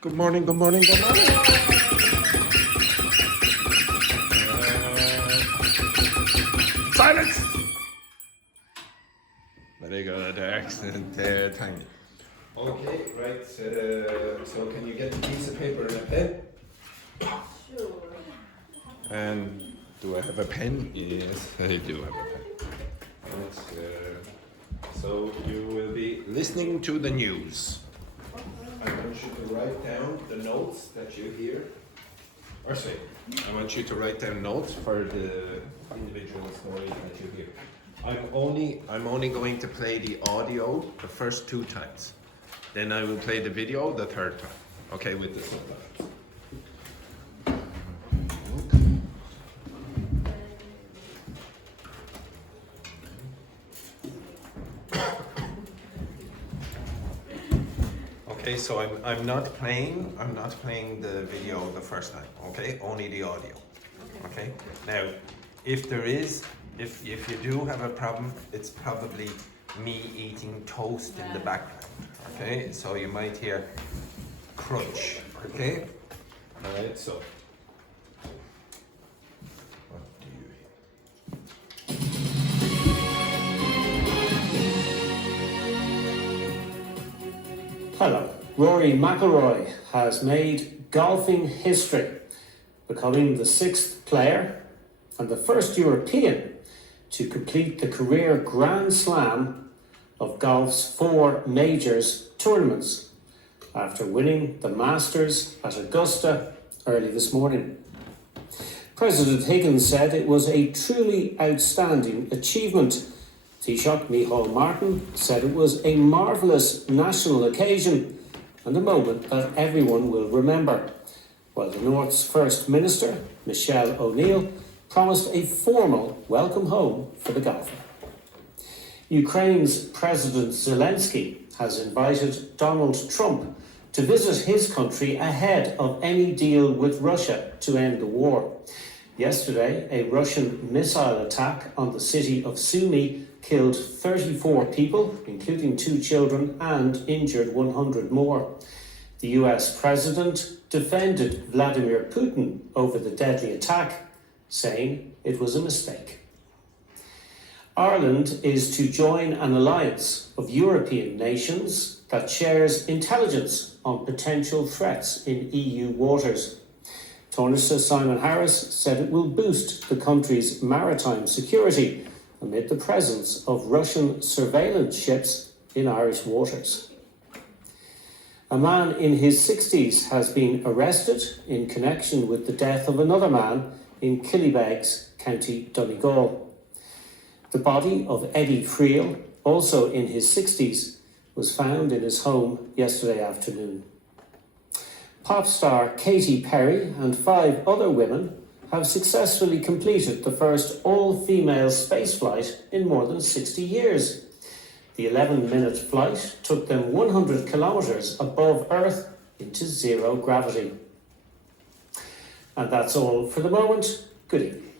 Good morning, good morning, good morning. Silence! Very good, excellent, thank you. Okay, right, so can you get a piece of paper and a pen? Sure. And do I have a pen? Yes, I do have a pen. Right, so you will be listening to the news. I want you to write down the notes that you hear. Or say, I want you to write down notes for the individual stories that you hear. I'm only going to play the audio the first 2 times. Then I will play the video the 3rd time. Okay, with the subtitles. Okay, so I'm not playing the video the first time, okay? Only the audio. Okay? Now, if you do have a problem, it's probably me eating toast in the background. Okay? So you might hear crunch. Okay? Alright, so what do you hear? Hello. Rory McIlroy has made golfing history, becoming the 6th player and the first European to complete the career Grand Slam of golf's 4 majors tournaments after winning the Masters at Augusta early this morning. President Higgins said it was a truly outstanding achievement. Taoiseach Micheál Martin said it was a marvellous national occasion and a moment that everyone will remember, while the North's First Minister, Michelle O'Neill, promised a formal welcome home for the golfer. Ukraine's President Zelensky has invited Donald Trump to visit his country ahead of any deal with Russia to end the war. Yesterday, a Russian missile attack on the city of Sumy killed 34 people, including 2 children, and injured 100 more. The US president defended Vladimir Putin over the deadly attack, saying it was a mistake. Ireland is to join an alliance of European nations that shares intelligence on potential threats in EU waters. Taoiseach Simon Harris said it will boost the country's maritime security amid the presence of Russian surveillance ships in Irish waters. A man in his 60s has been arrested in connection with the death of another man in Killybegs, County Donegal. The body of Eddie Friel, also in his 60s, was found in his home yesterday afternoon. Pop star Katy Perry and 5 other women have successfully completed the first all-female spaceflight in more than 60 years. The 11-minute flight took them 100 kilometres above Earth into zero gravity. And that's all for the moment. Good evening.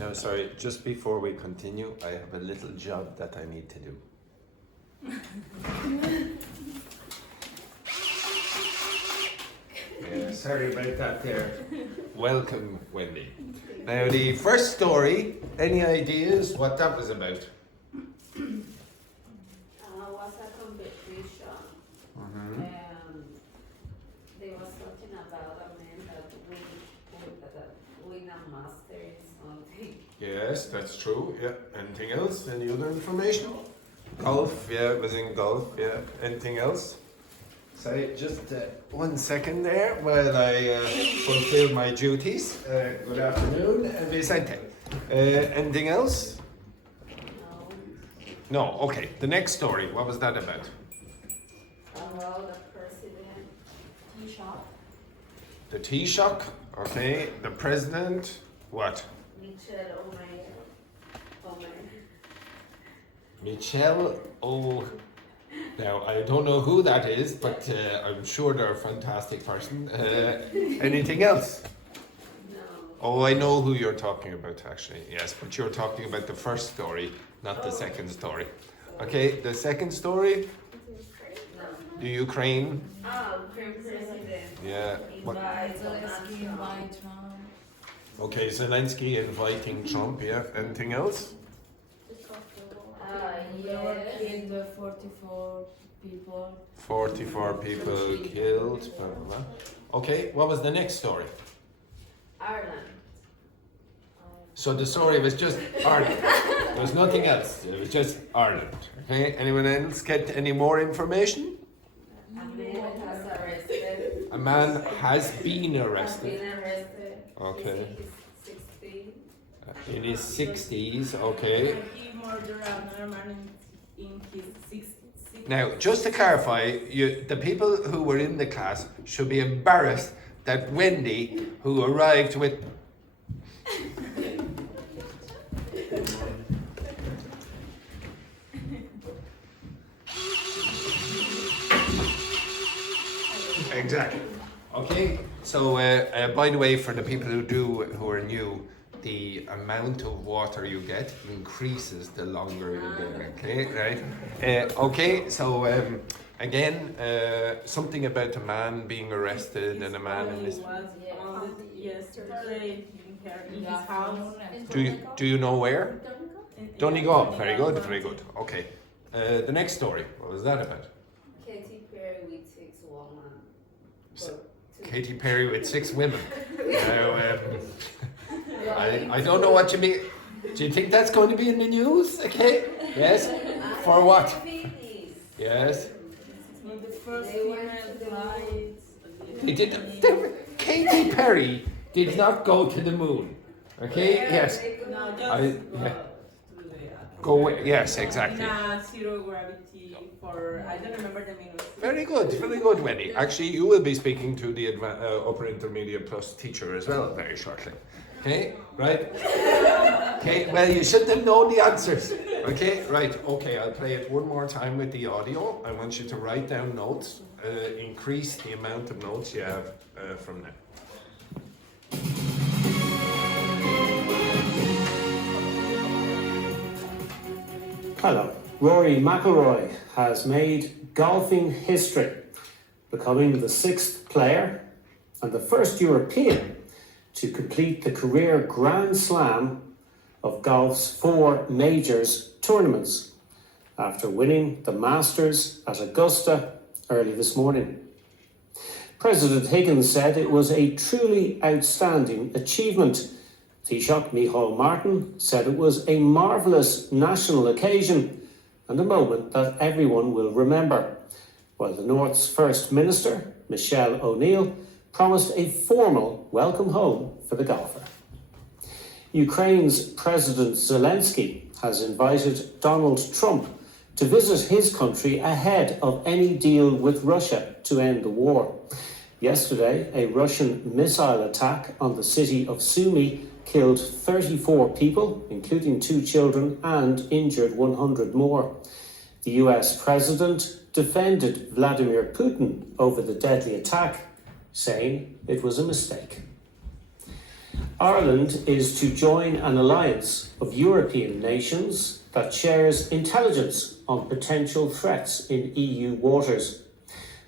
No, sorry, just before we continue, I have a little job that I need to do. Yeah, sorry about that there. Welcome, Wendy. Now, the first story, any ideas what that was about? Was a competition. They was talking about a man that win a master in something. Yes, that's true. Yeah. Anything else? Any other information? Golf, yeah, it was in golf, yeah. Anything else? Sorry, just 1 second there while I fulfill my duties. Good afternoon, Vicente. Anything else? No. No, okay. The next story, what was that about? About the president Taoiseach The Taoiseach, okay. The president, what? Michelle O'Neill. Michelle O. Now, I don't know who that is, but I'm sure they're a fantastic person. Anything else? No. Oh, I know who you're talking about, actually. Yes, but you're talking about the first story, not the second story. Okay, the second story, No. the Ukraine. Ukraine president. Yeah. What? Invites Zelensky invite Trump. Okay, Zelensky inviting Trump. Yeah. Anything else? There were Yes. killed 44 people. 44 people killed. Blah, blah, blah. Okay, what was the next story? Ireland. So the story was just Ireland. There was nothing else. It was just Ireland. Okay. Anyone else get any more information? A man has arrested. A man has been Has arrested. been arrested. Okay. He's 16. In his 60s. Okay. He murdered another man in his 60s. Now, just to clarify, the people who were in the class should be embarrassed that Wendy, who arrived with exactly. Okay. So, by the way, for the people who are new, the amount of water you get increases the longer you're there. Okay, right? Okay. So, again, something about a man being arrested and a man in this. He was found yesterday in his house. Do you know where? Donegal. Very good. Very good. Okay. The next story. What was that about? Katy Perry with 6 women. S- Katy Perry with 6 women. Now, I don't know what you mean. Do you think that's going to be in the news? Okay. Yes. For what? Yes. The first They went female to the flight. They did. Katy Perry did not go to the moon. Okay. Yes. No, just I- yeah. to the Go. Yes. Exactly. in a zero gravity for I don't remember the minutes. Very good, Wendy. Actually, you will be speaking to the upper intermediate plus teacher as well very shortly. Okay, right? Okay, well, you should have known the answers. Okay, right, okay, I'll play it one more time with the audio. I want you to write down notes, increase the amount of notes you have from now. Hello. Rory McIlroy has made golfing history, becoming the 6th player and the first European to complete the career Grand Slam of golf's 4 majors tournaments after winning the Masters at Augusta early this morning. President Higgins said it was a truly outstanding achievement. Taoiseach Micheál Martin said it was a marvellous national occasion and a moment that everyone will remember, while the North's First Minister, Michelle O'Neill, promised a formal welcome home for the golfer. Ukraine's President Zelensky has invited Donald Trump to visit his country ahead of any deal with Russia to end the war. Yesterday, a Russian missile attack on the city of Sumy killed 34 people, including 2 children, and injured 100 more. The US president defended Vladimir Putin over the deadly attack, saying it was a mistake. Ireland is to join an alliance of European nations that shares intelligence on potential threats in EU waters.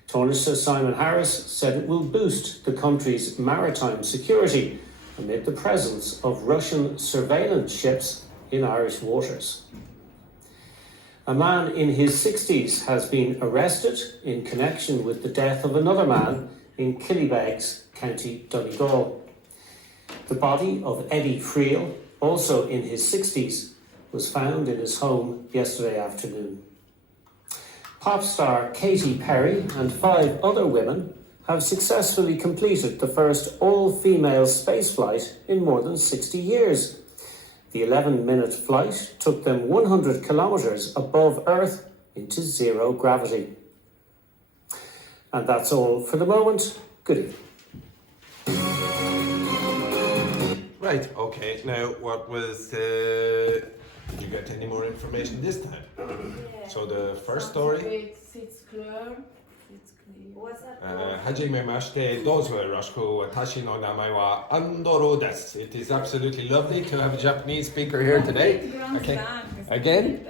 Taoiseach Simon Harris said it will boost the country's maritime security amid the presence of Russian surveillance ships in Irish waters. A man in his 60s has been arrested in connection with the death of another man in Killybegs, County Donegal. The body of Eddie Friel, also in his 60s, was found in his home yesterday afternoon. Pop star Katy Perry and 5 other women have successfully completed the first all-female spaceflight in more than 60 years. The 11-minute flight took them 100 kilometres above Earth into zero gravity. And that's all for the moment. Good evening. Right, okay, now what was the... Did you get any more information this time? So the first story? It's clear. it's clear. What's that? はじめまして、どうぞよろしく。私の名前はアンドロです。It is absolutely lovely to have a Japanese speaker here today. Okay. Again?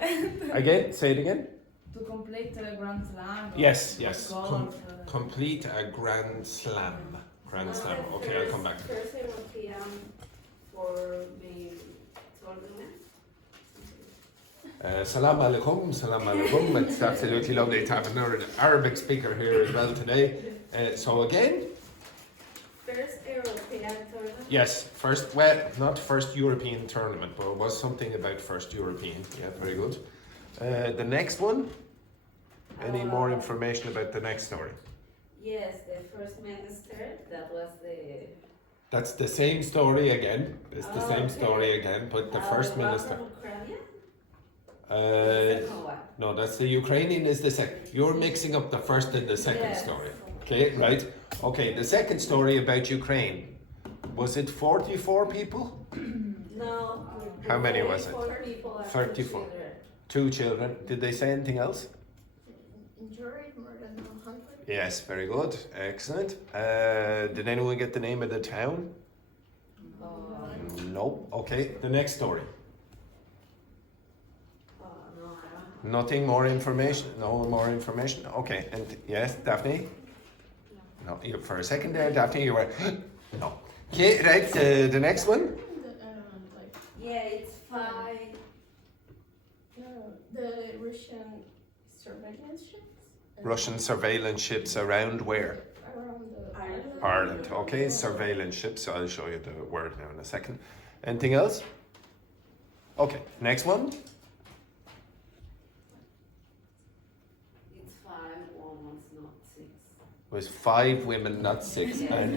Again? Say it again? To complete the Grand Slam. Yes, yes. Golf, Complete a Grand Slam. Grand Slam. Okay, I'll come back. First European for the tournament. Salam alaikum, salam alaikum. It's absolutely lovely to have another Arabic speaker here as well today. So again, First European tournament. yes, first, well, not first European tournament, but it was something about first European. Yeah, very good. The next one, any more information about the next story? Yes, the first minister. That was the. That's the same story again. It's the same Okay. story again, but the first one minister. from Ukraine? Uh, Second one. no, that's the Ukrainian is the second. You're mixing up the first and the second Yes. story. Okay, right? Okay, the second story about Ukraine. Was it 44 people? No. How many was it? 34 people and 34. 2 2 children. children. Did they say anything else? Injured more than 100. Yes, very good. Excellent. Did anyone get the name of the town? No. Okay, the next story. No, I don't. Nothing more information? No more information? Okay, and yes, Daphne? No, you, for a second there, Daphne, you were. No. Okay, right, the next one? Like Yeah, it's 5. the Russian surveillance ships. Russian surveillance ships around where? Around the Ireland. Ireland. Okay, surveillance ships. I'll show you the word now in a second. Anything else? Okay, next one. It's 5 women, not 6. It was 5 women, not 6. And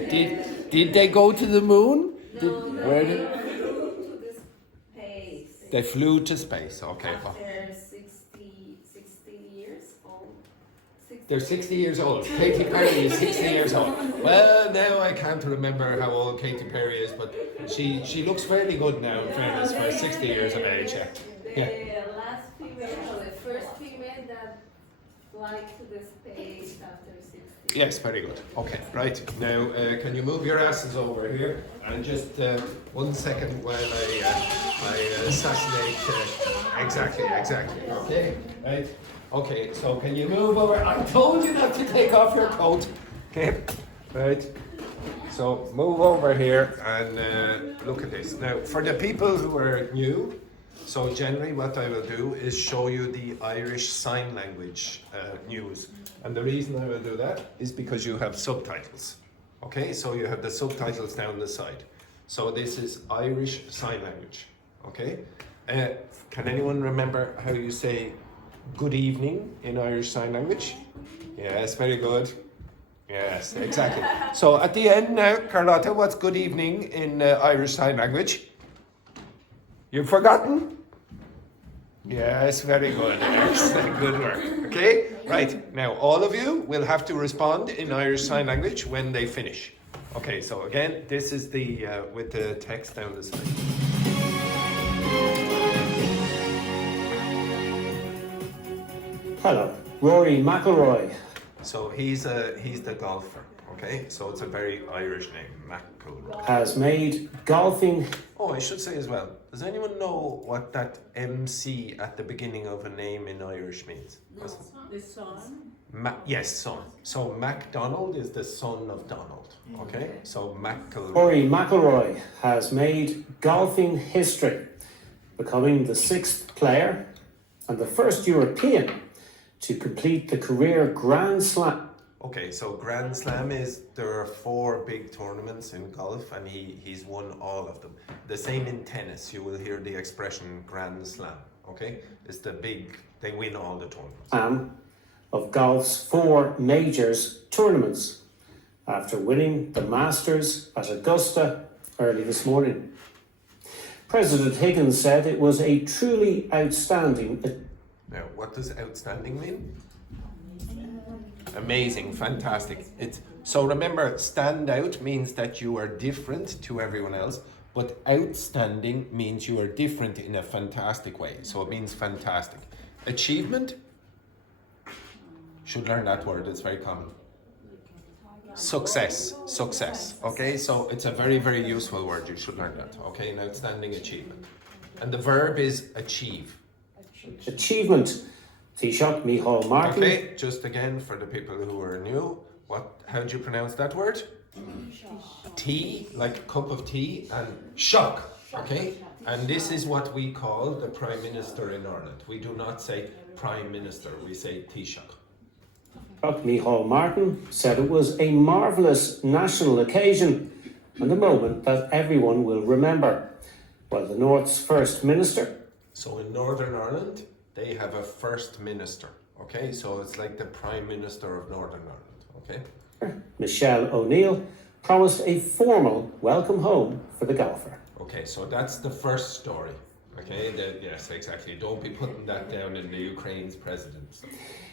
did they go to the moon? No, where they did- flew to the space. They flew to space. Okay, fine. After 60 years old. 60 They're 60 years old. Katy Perry is 60 years old. Well, now I can't remember how old Katy Perry is, but she looks fairly good now, in fairness, for 60 years of age. Yeah. The Yeah. last female, or the first female that fly to the space after 60. Yes, very good. Okay, right. Now, can you move your asses over here? And just 1 second while I assassinate. Exactly. Okay, right. Okay, so can you move over? I told you not to take off your coat. Okay, right. So move over here and look at this. Now, for the people who are new, so generally what I will do is show you the Irish Sign Language news. And the reason I will do that is because you have subtitles. Okay, so you have the subtitles down the side. So this is Irish Sign Language. Okay, can anyone remember how you say good evening in Irish Sign Language? Yes, very good. Yes, exactly. So at the end now, Carlotta, what's good evening in Irish Sign Language? You've forgotten? Yes, very good. Excellent, good work. Okay, right. Now all of you will have to respond in Irish Sign Language when they finish. Okay, so again, this is the with the text down the side. Hello, Rory McIlroy. So he's the golfer. Okay, so it's a very Irish name, McIlroy. Has made golfing. Oh, I should say as well. Does anyone know what that MC at the beginning of a name in Irish means? No. The son. Yes, son. So MacDonald is the son of Donald. Okay, so McIlroy. Rory McIlroy has made golfing history, becoming the 6th player and the first European to complete the career Grand Slam. Okay, so Grand Slam is there are 4 big tournaments in golf, and he's won all of them. The same in tennis. You will hear the expression Grand Slam. Okay, it's the big. They win all the tournaments. Of golf's 4 majors tournaments after winning the Masters at Augusta early this morning. President Higgins said it was a truly outstanding. Now, what does outstanding mean? Amazing, fantastic. So remember, stand out means that you are different to everyone else, but outstanding means you are different in a fantastic way. So it means fantastic. Achievement? Should learn that word, it's very common. Success, success. Okay, so it's a very, very useful word. You should learn that. Okay, an outstanding achievement. And the verb is achieve. Achievement. Taoiseach Micheál Martin. Okay, just again for the people who are new, how do you pronounce that word? Tea, like a cup of tea, and shock. Okay, and this is what we call the Prime Minister in Ireland. We do not say Prime Minister, we say Taoiseach. Micheál Martin said it was a marvellous national occasion and a moment that everyone will remember. While the North's First Minister. So in Northern Ireland, they have a First Minister, okay? So it's like the Prime Minister of Northern Ireland, okay? Michelle O'Neill promised a formal welcome home for the golfer. Okay, so that's the first story, okay? Yes, exactly. Don't be putting that down in the Ukraine's president. So.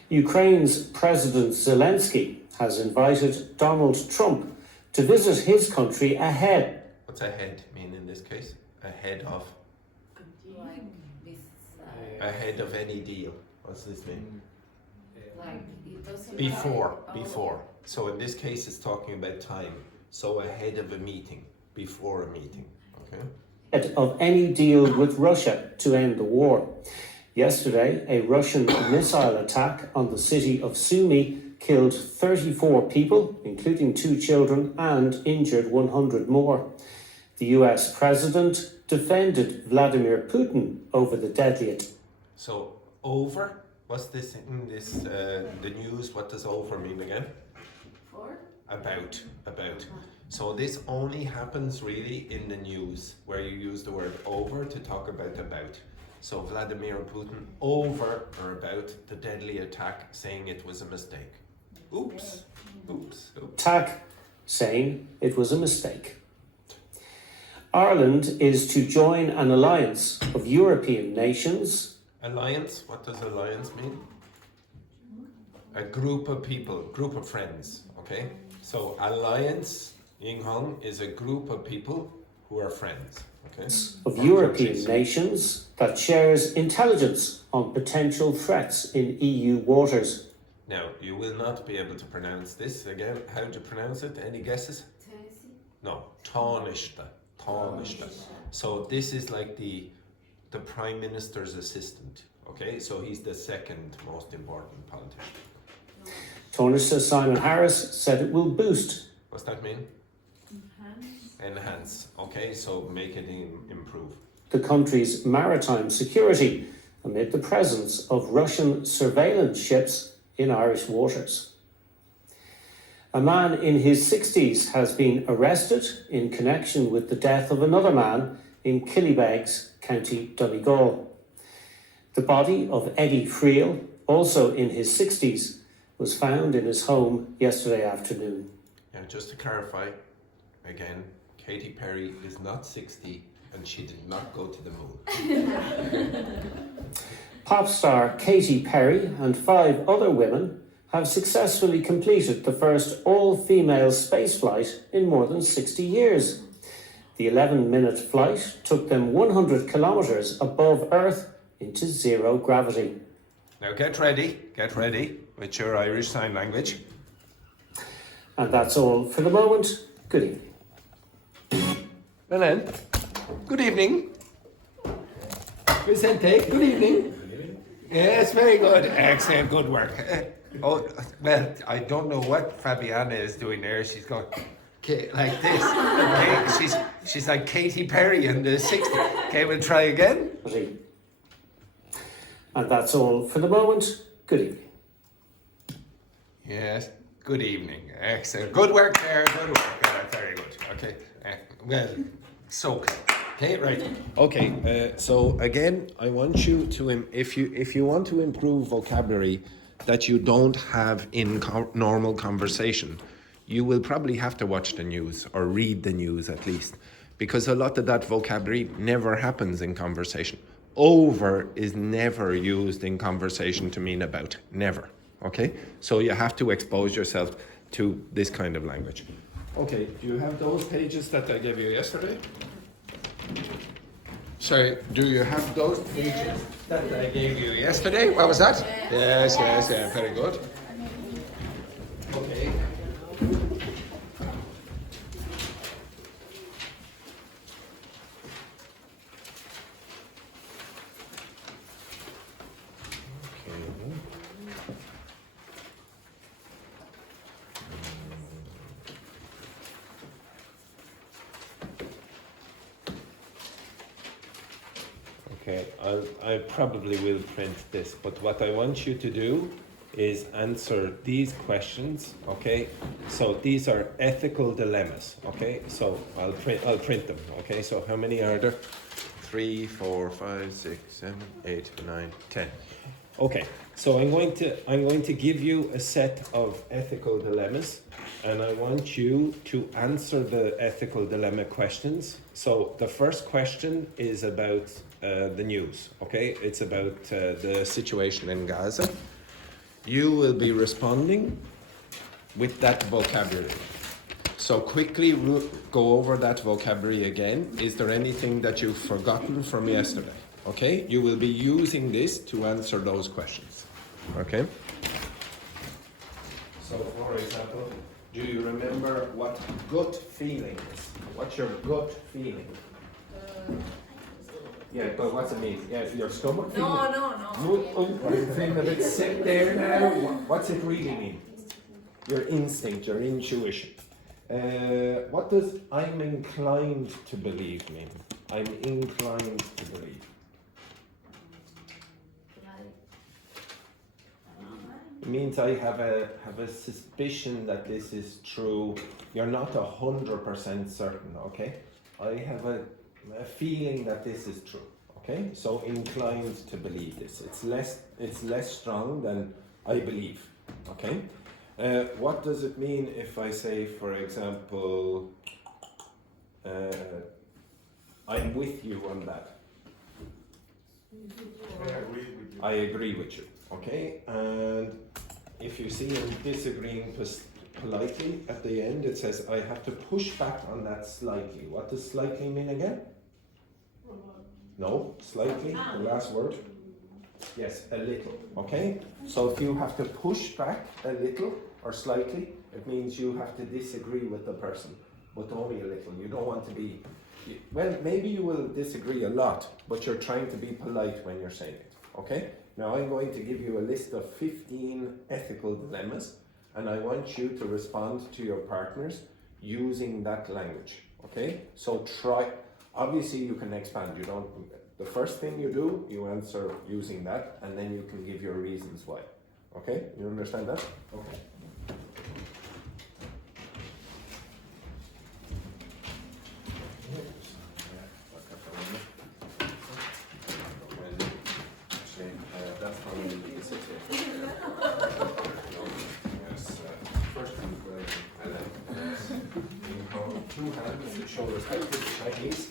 Ukraine's President Zelensky has invited Donald Trump to visit his country ahead. What's ahead mean in this case? Ahead of? Like this, Ahead of any deal. What's this mean? like it doesn't. Before. So in this case, it's talking about time. So ahead of a meeting, before a meeting, okay? Ahead of any deal with Russia to end the war. Yesterday, a Russian missile attack on the city of Sumy killed 34 people, including 2 children, and injured 100 more. The US president defended Vladimir Putin over the deadly attack. So over, what's this in this the news? What does over mean again? For? About. So this only happens really in the news where you use the word over to talk about. So Vladimir Putin over or about the deadly attack, saying it was a mistake. Oops. Attack, saying it was a mistake. Ireland is to join an alliance of European nations. Alliance, what does alliance mean? A group of people, group of friends, okay? So alliance, Ying Hong, is a group of people who are friends, okay? Of European nations that shares intelligence on potential threats in EU waters. Now, you will not be able to pronounce this again. How do you pronounce it? Any guesses? Tennessee? No, Taoiseach. So this is like the Prime Minister's assistant, okay? So he's the second most important politician. Taoiseach Simon Harris said it will boost. What's that mean? Enhance. Okay, so make it improve. The country's maritime security amid the presence of Russian surveillance ships in Irish waters. A man in his 60s has been arrested in connection with the death of another man in Killybegs, County Donegal. The body of Eddie Friel, also in his 60s, was found in his home yesterday afternoon. Yeah, just to clarify, again, Katy Perry is not 60 and she did not go to the moon. Pop star Katy Perry and 5 other women have successfully completed the first all-female spaceflight in more than 60 years. The 11-minute flight took them 100 kilometres above Earth into zero gravity. Now get ready with your Irish Sign Language. And that's all for the moment. Good evening. Well then, good evening. Vicente, good evening. Yes, very good. Excellent, good work. Oh, well, I don't know what Fabiana is doing there. She's going like this. Okay? She's like Katy Perry in the 60s. Okay, we'll try again. And that's all for the moment. Good evening. Yes, good evening. Excellent. Good work there. Good work. Yeah, very good. Okay. Well, so clear. Okay, right. Okay. So again, I want you to, if you want to improve vocabulary that you don't have in normal conversation, you will probably have to watch the news or read the news at least, because a lot of that vocabulary never happens in conversation. Over is never used in conversation to mean about. Never. Okay? So you have to expose yourself to this kind of language. Okay, do you have those pages that I gave you yesterday? Sorry, do you have those pages that I gave you yesterday? What was that? Yes, very good. Okay, I probably will print this, but what I want you to do is answer these questions, okay? So these are ethical dilemmas, okay? So I'll print them, okay? So how many are there? 3, 4, 5, 6, 7, 8, 9, 10. Okay, so I'm going to give you a set of ethical dilemmas, and I want you to answer the ethical dilemma questions. So the first question is about the news, okay? It's about the situation in Gaza. You will be responding with that vocabulary. So quickly go over that vocabulary again. Is there anything that you've forgotten from yesterday? Okay, you will be using this to answer those questions. Okay? So for example, do you remember what gut feeling is? What's your gut feeling? Yeah, but what's it mean? Yeah, your stomach feeling? No. I'm feeling a bit sick there now. What's it really mean? Your instinct, your intuition. What does I'm inclined to believe mean? I'm inclined to believe. It means I have a suspicion that this is true. You're not 100% certain, okay? I have a feeling that this is true, okay? So inclined to believe this. It's less strong than I believe, okay? What does it mean if I say, for example, I'm with you on that? I agree with you, okay? And if you see I'm disagreeing politely at the end, it says I have to push back on that slightly. What does slightly mean again? No, slightly, the last word. Yes, a little, okay? So if you have to push back a little or slightly, it means you have to disagree with the person, but only a little. You don't want to be, well, maybe you will disagree a lot, but you're trying to be polite when you're saying it, okay? Now I'm going to give you a list of 15 ethical dilemmas, and I want you to respond to your partners using that language, okay? So try, obviously you can expand, the first thing you do, you answer using that, and then you can give your reasons why, okay? You understand that? Okay. Two hands to show respect to the Chinese.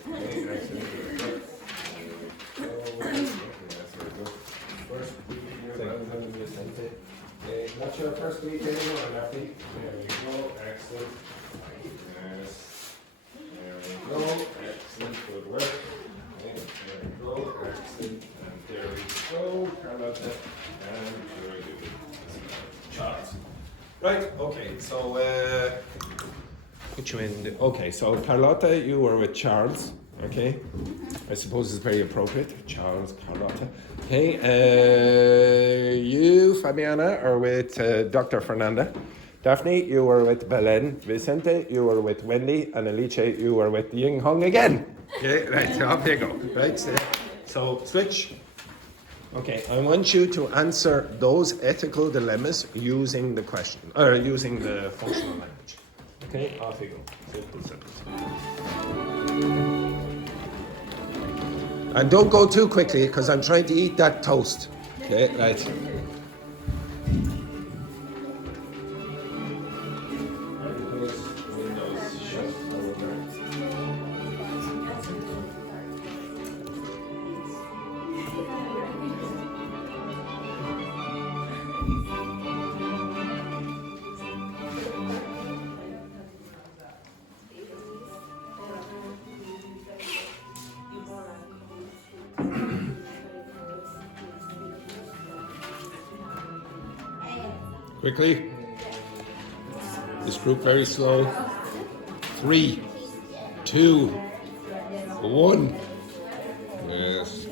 That's your first week anymore, Lefty. There we go, excellent. Yes. There we go, excellent, good work. Okay, there we go, excellent. And there we go, Carlotta. And very good. Charles. Right, okay, so put you in okay, so Carlotta, you were with Charles, okay? I suppose it's very appropriate. Charles, Carlotta. Okay, you, Fabiana, are with Dr. Fernanda. Daphne, you were with Belen. Vicente, you were with Wendy. And Alice, you were with Ying Hong again. Okay, right, off you go. Right, so switch. Okay, I want you to answer those ethical dilemmas using the question, or using the functional language. Okay, off you go. Simple, simple, simple. And don't go too quickly, because I'm trying to eat that toast. Okay, right. Quickly. This group very slow. 3, 2, 1. Yes.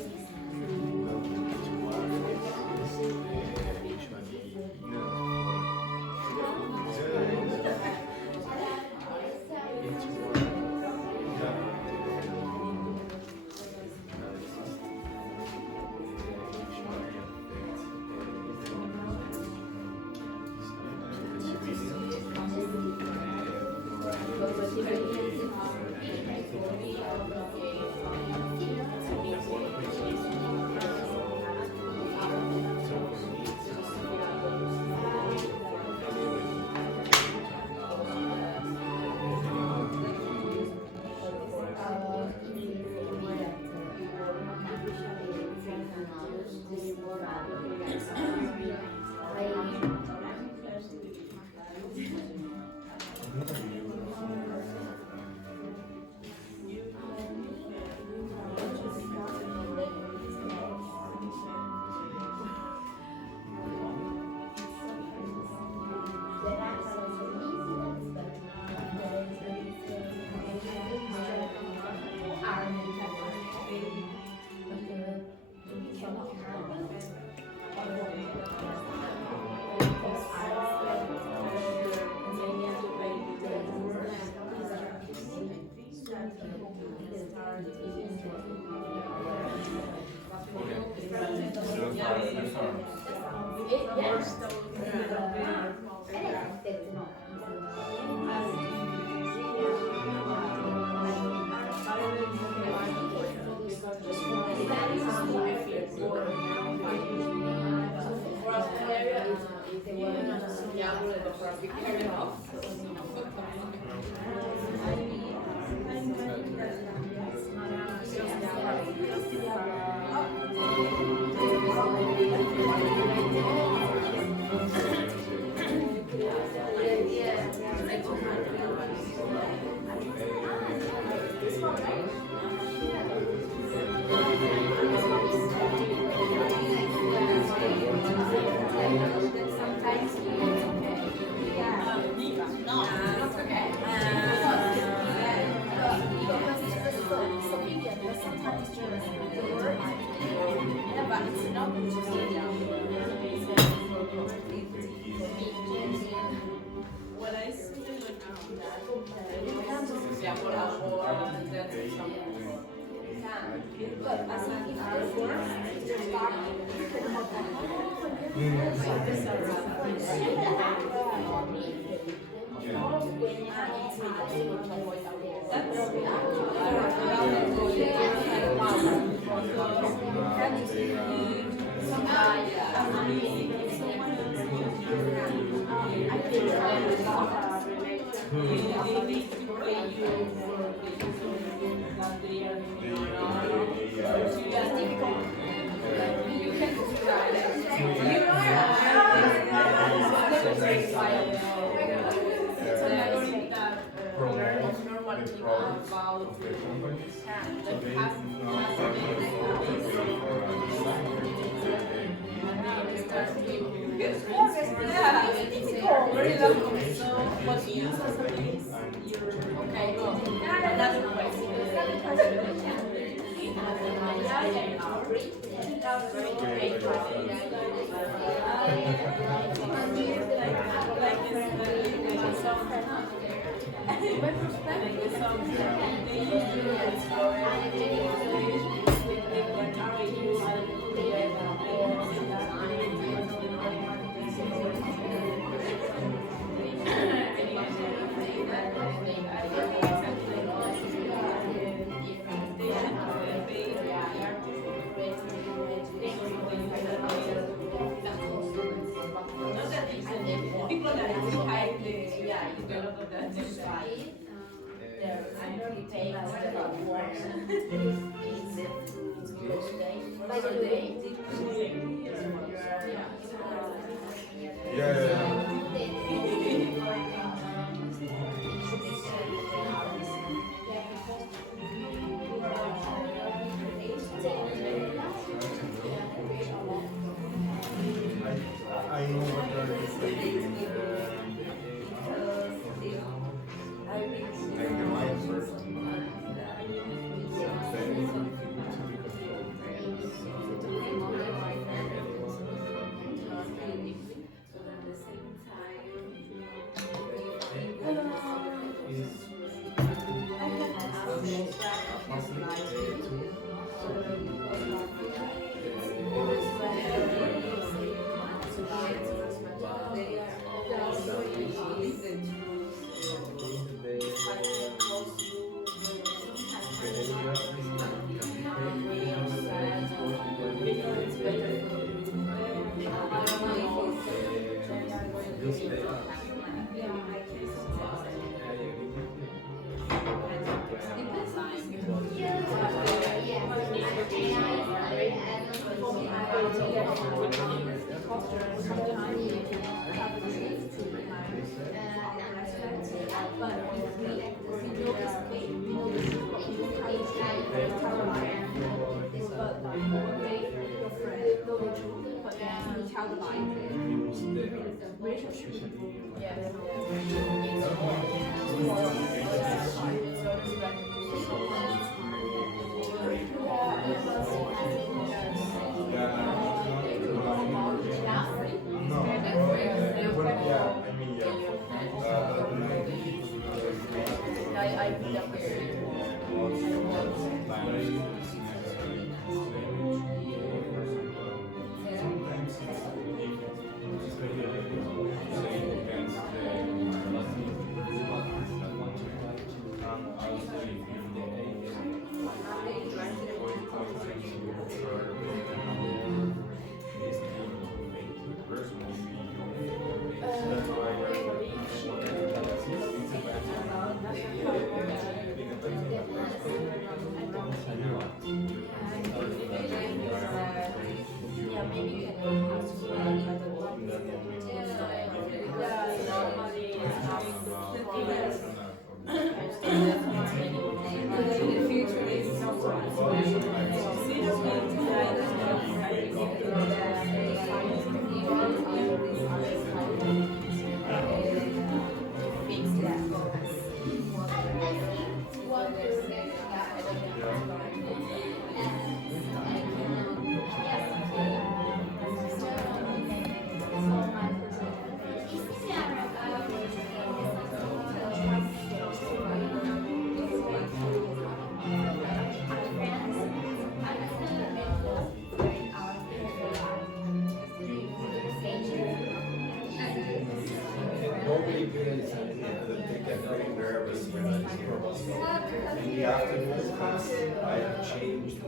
They get very nervous when I hear this. In the afternoon class, I have changed the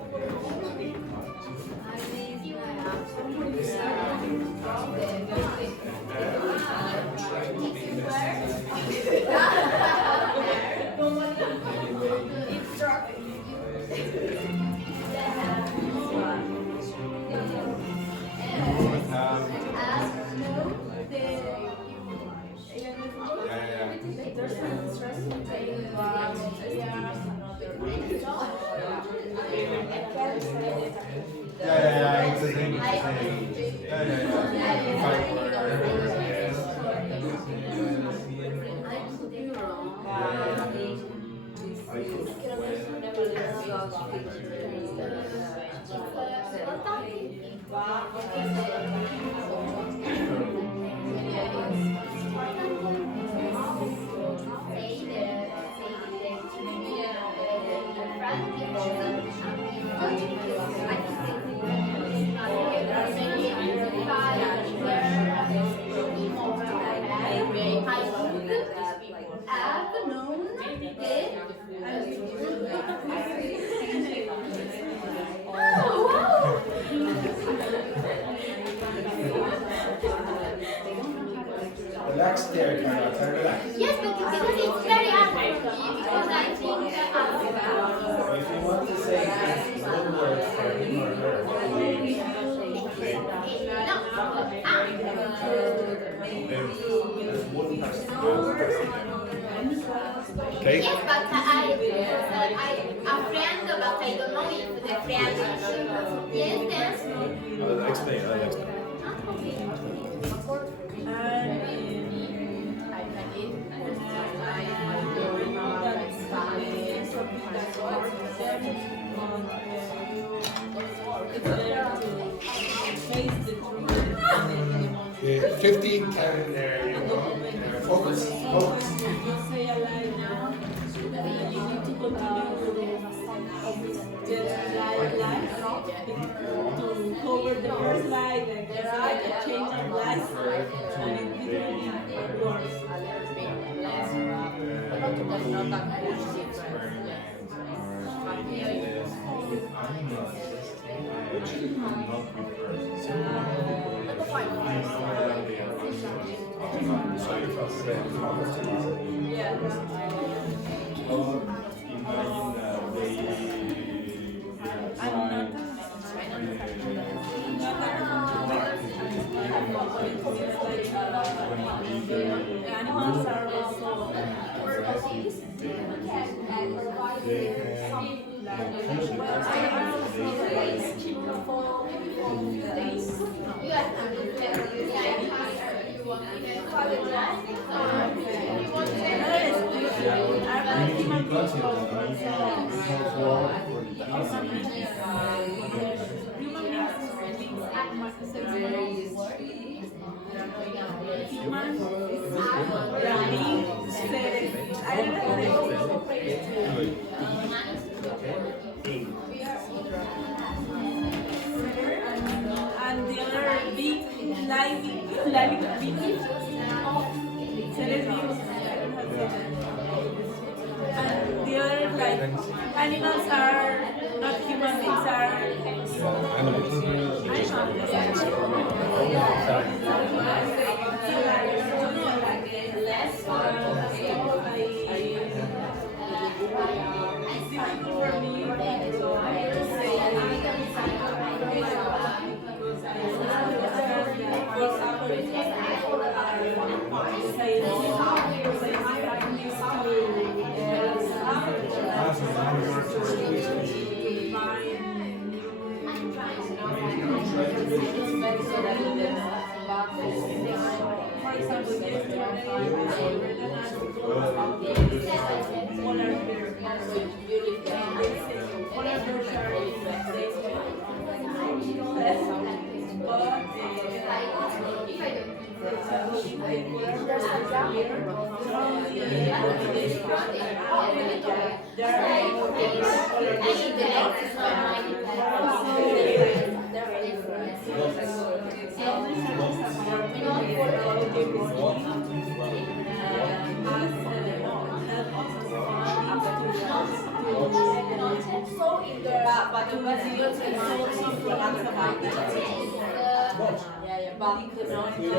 There's an interesting thing about it's the same. Relax there, Carlotta, relax. Yes, because it's very hard for me, because I think If you want to say one word for him or her, there's one person. Okay? yes, but a friend, but I don't know if the friend. Yes, yes. I'll explain. Okay, 15 count there, you go. Focus. You say a lie now, you need to continue just lie to cover the first lie, like just like a change of lies, and in between words. Animals are also and the other big living beings. And the other like animals are not human beings, are but the Brazilians have some products about that. But you not to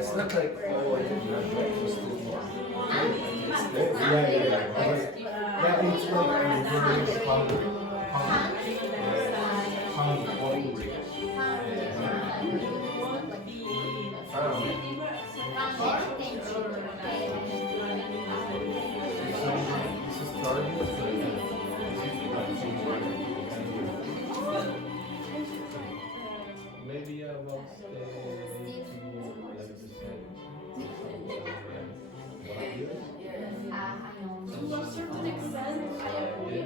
It's not like maybe I will stay To a certain extent, I agree.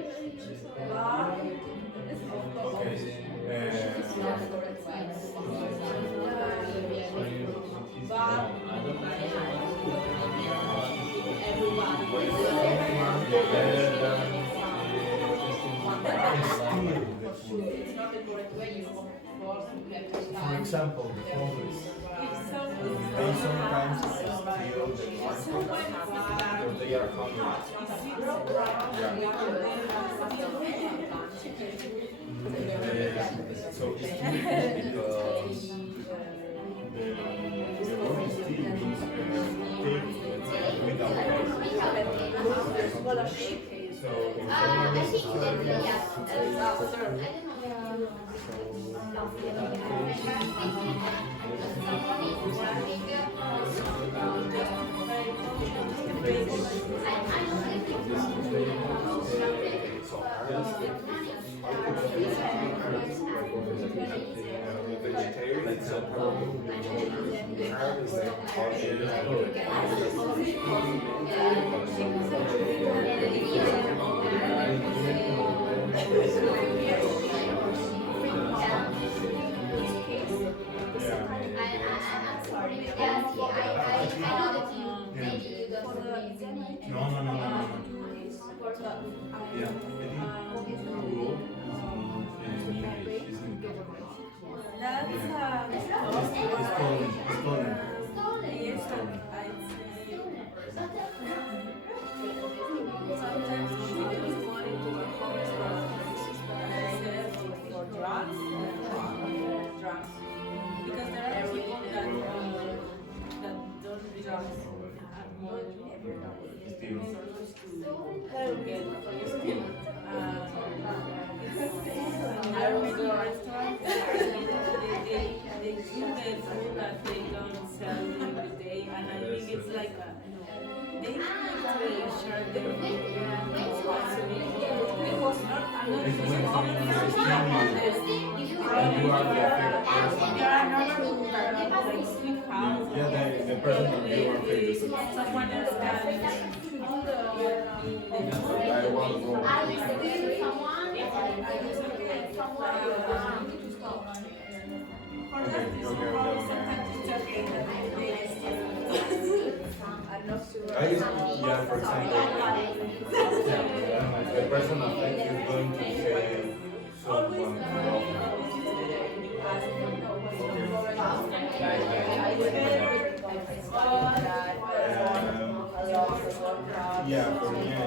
For example, the homeless. They sometimes steal the market because they are hungry. So it's difficult because the word steal means take without pay. Yeah, I think rule in English is in That's It's stolen. It's stolen. yes, I'd say sometimes we use money to encourage for drugs and drugs because there are people that don't drugs and money resources to get food. I went to a restaurant. They give the food that they don't sell during the day, and I think it's like they need to share their responsibility. It was not. I'm not You are the affected person. There are another like sweet house. Yeah, the person that you are affected. Someone else can do the. I want rule. I just, yeah, for example, the person affected is going to say someone yeah, for me, I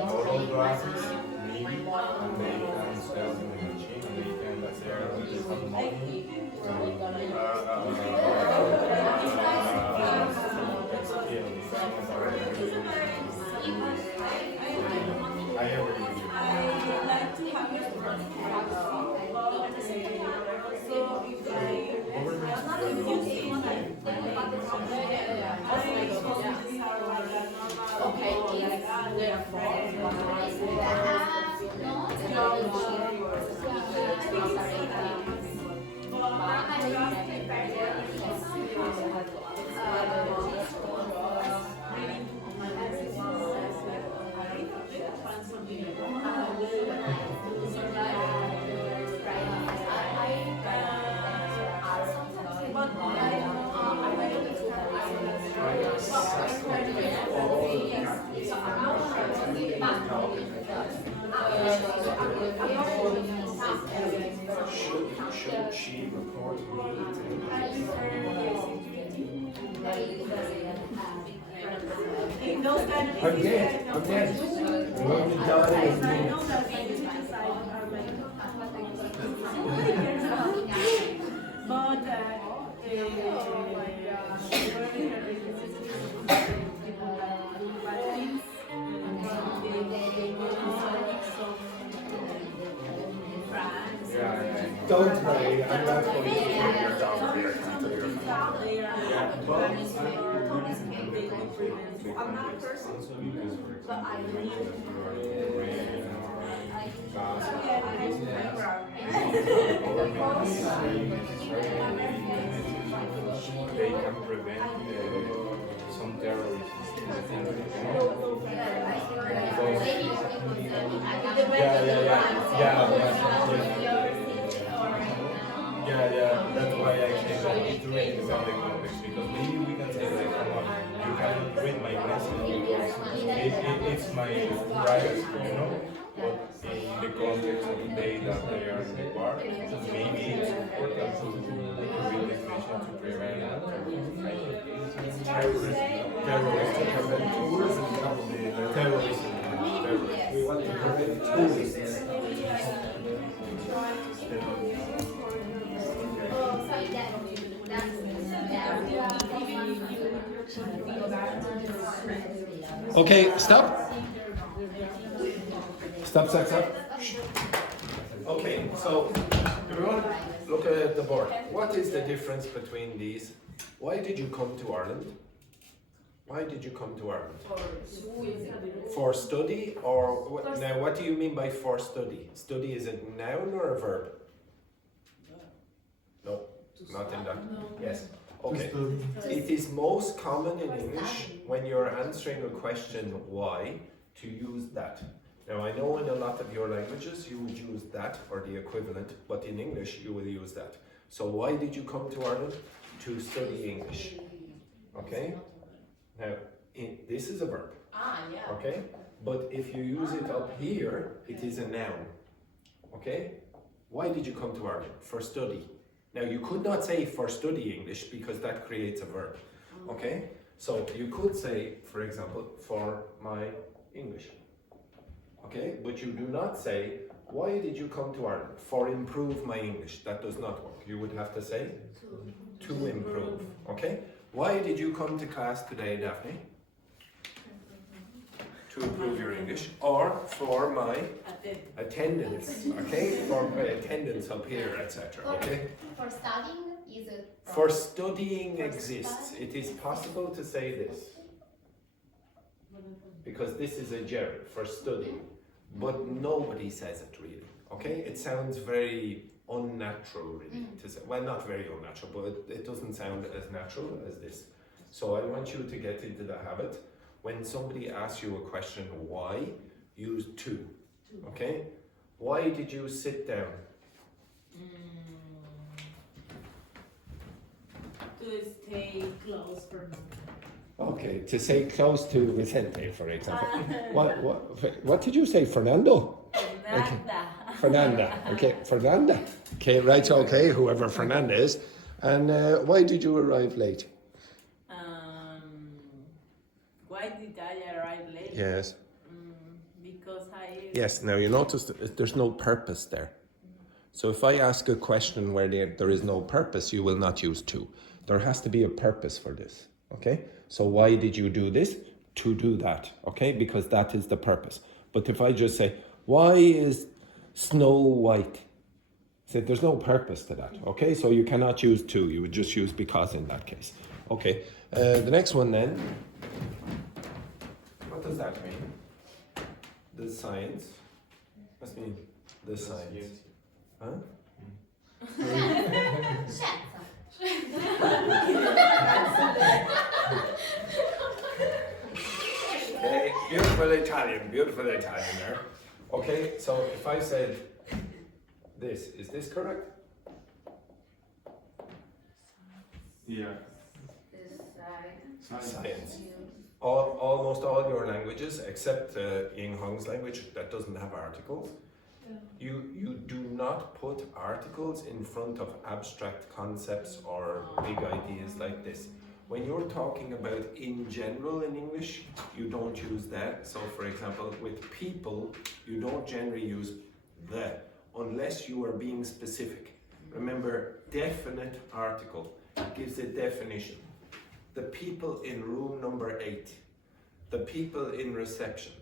oral glasses, maybe, and they can sell in the machine, and they can have money. I agree with you. I like to have it so if Should she record in those kind of I'm dead. I'm dead. Let me tell I you. know that things inside are like but Don't worry, I'm not going to put your down here. I'm not a person, but I They can prevent some terrorism. Yeah, that's why I say to read without the context, because maybe we can say like, come on, you can read my message because it's my privacy, you know? But the context of the day that they are in the war, maybe it's important to read definition to prevent terrorism. We want to prevent tourists. Okay, stop. Stop. Okay, so everyone, look at the board. What is the difference between these? Why did you come to Ireland? Why did you come to Ireland? For study, or now what do you mean by for study? Study, is a noun or a verb? No, not in that. Yes. Okay. It is most common in English when you're answering a question why to use that. Now I know in a lot of your languages you would use that or the equivalent, but in English you will use that. So why did you come to Ireland? To study English. Okay? Now this is a verb. Okay? But if you use it up here, it is a noun. Okay? Why did you come to Ireland? For study. Now you could not say for study English because that creates a verb. Okay? So you could say, for example, for my English. Okay? But you do not say, why did you come to Ireland? For improve my English. That does not work. You would have to say to improve. Okay? Why did you come to class today, Daphne? To improve your English. Or for my attendance. Okay? For my attendance up here, etc. Okay? For studying is a For studying exists. It is possible to say this. Because this is a gerund for studying. But nobody says it really. Okay? It sounds very unnatural really to say. Well, not very unnatural, but it doesn't sound as natural as this. So I want you to get into the habit. When somebody asks you a question, why, use to. Okay? Why did you sit down? To stay close for me. Okay, to say close to Vicente, for example. What did you say, Fernando? Fernanda. Okay, Fernanda. Okay, right, okay, whoever Fernanda is. And why did you arrive late? Why did I arrive late? Yes. Because I... Yes, now you notice that there's no purpose there. So if I ask a question where there is no purpose, you will not use to. There has to be a purpose for this, okay? So why did you do this? To do that, okay? Because that is the purpose. But if I just say, why is Snow White? So there's no purpose to that, okay? So you cannot use to, you would just use because in that case. Okay, the next one then. What does that mean? The science? Must mean the science. Huh? Okay, beautiful Italian there. Okay, so if I said this, is this correct? Yeah. Science. Almost all your languages, except Ying Hong's language that doesn't have articles, you do not put articles in front of abstract concepts or big ideas like this. When you're talking about in general in English, you don't use that. So for example, with people, you don't generally use the, unless you are being specific. Remember, definite article gives a definition. The people in room number 8, the people in reception.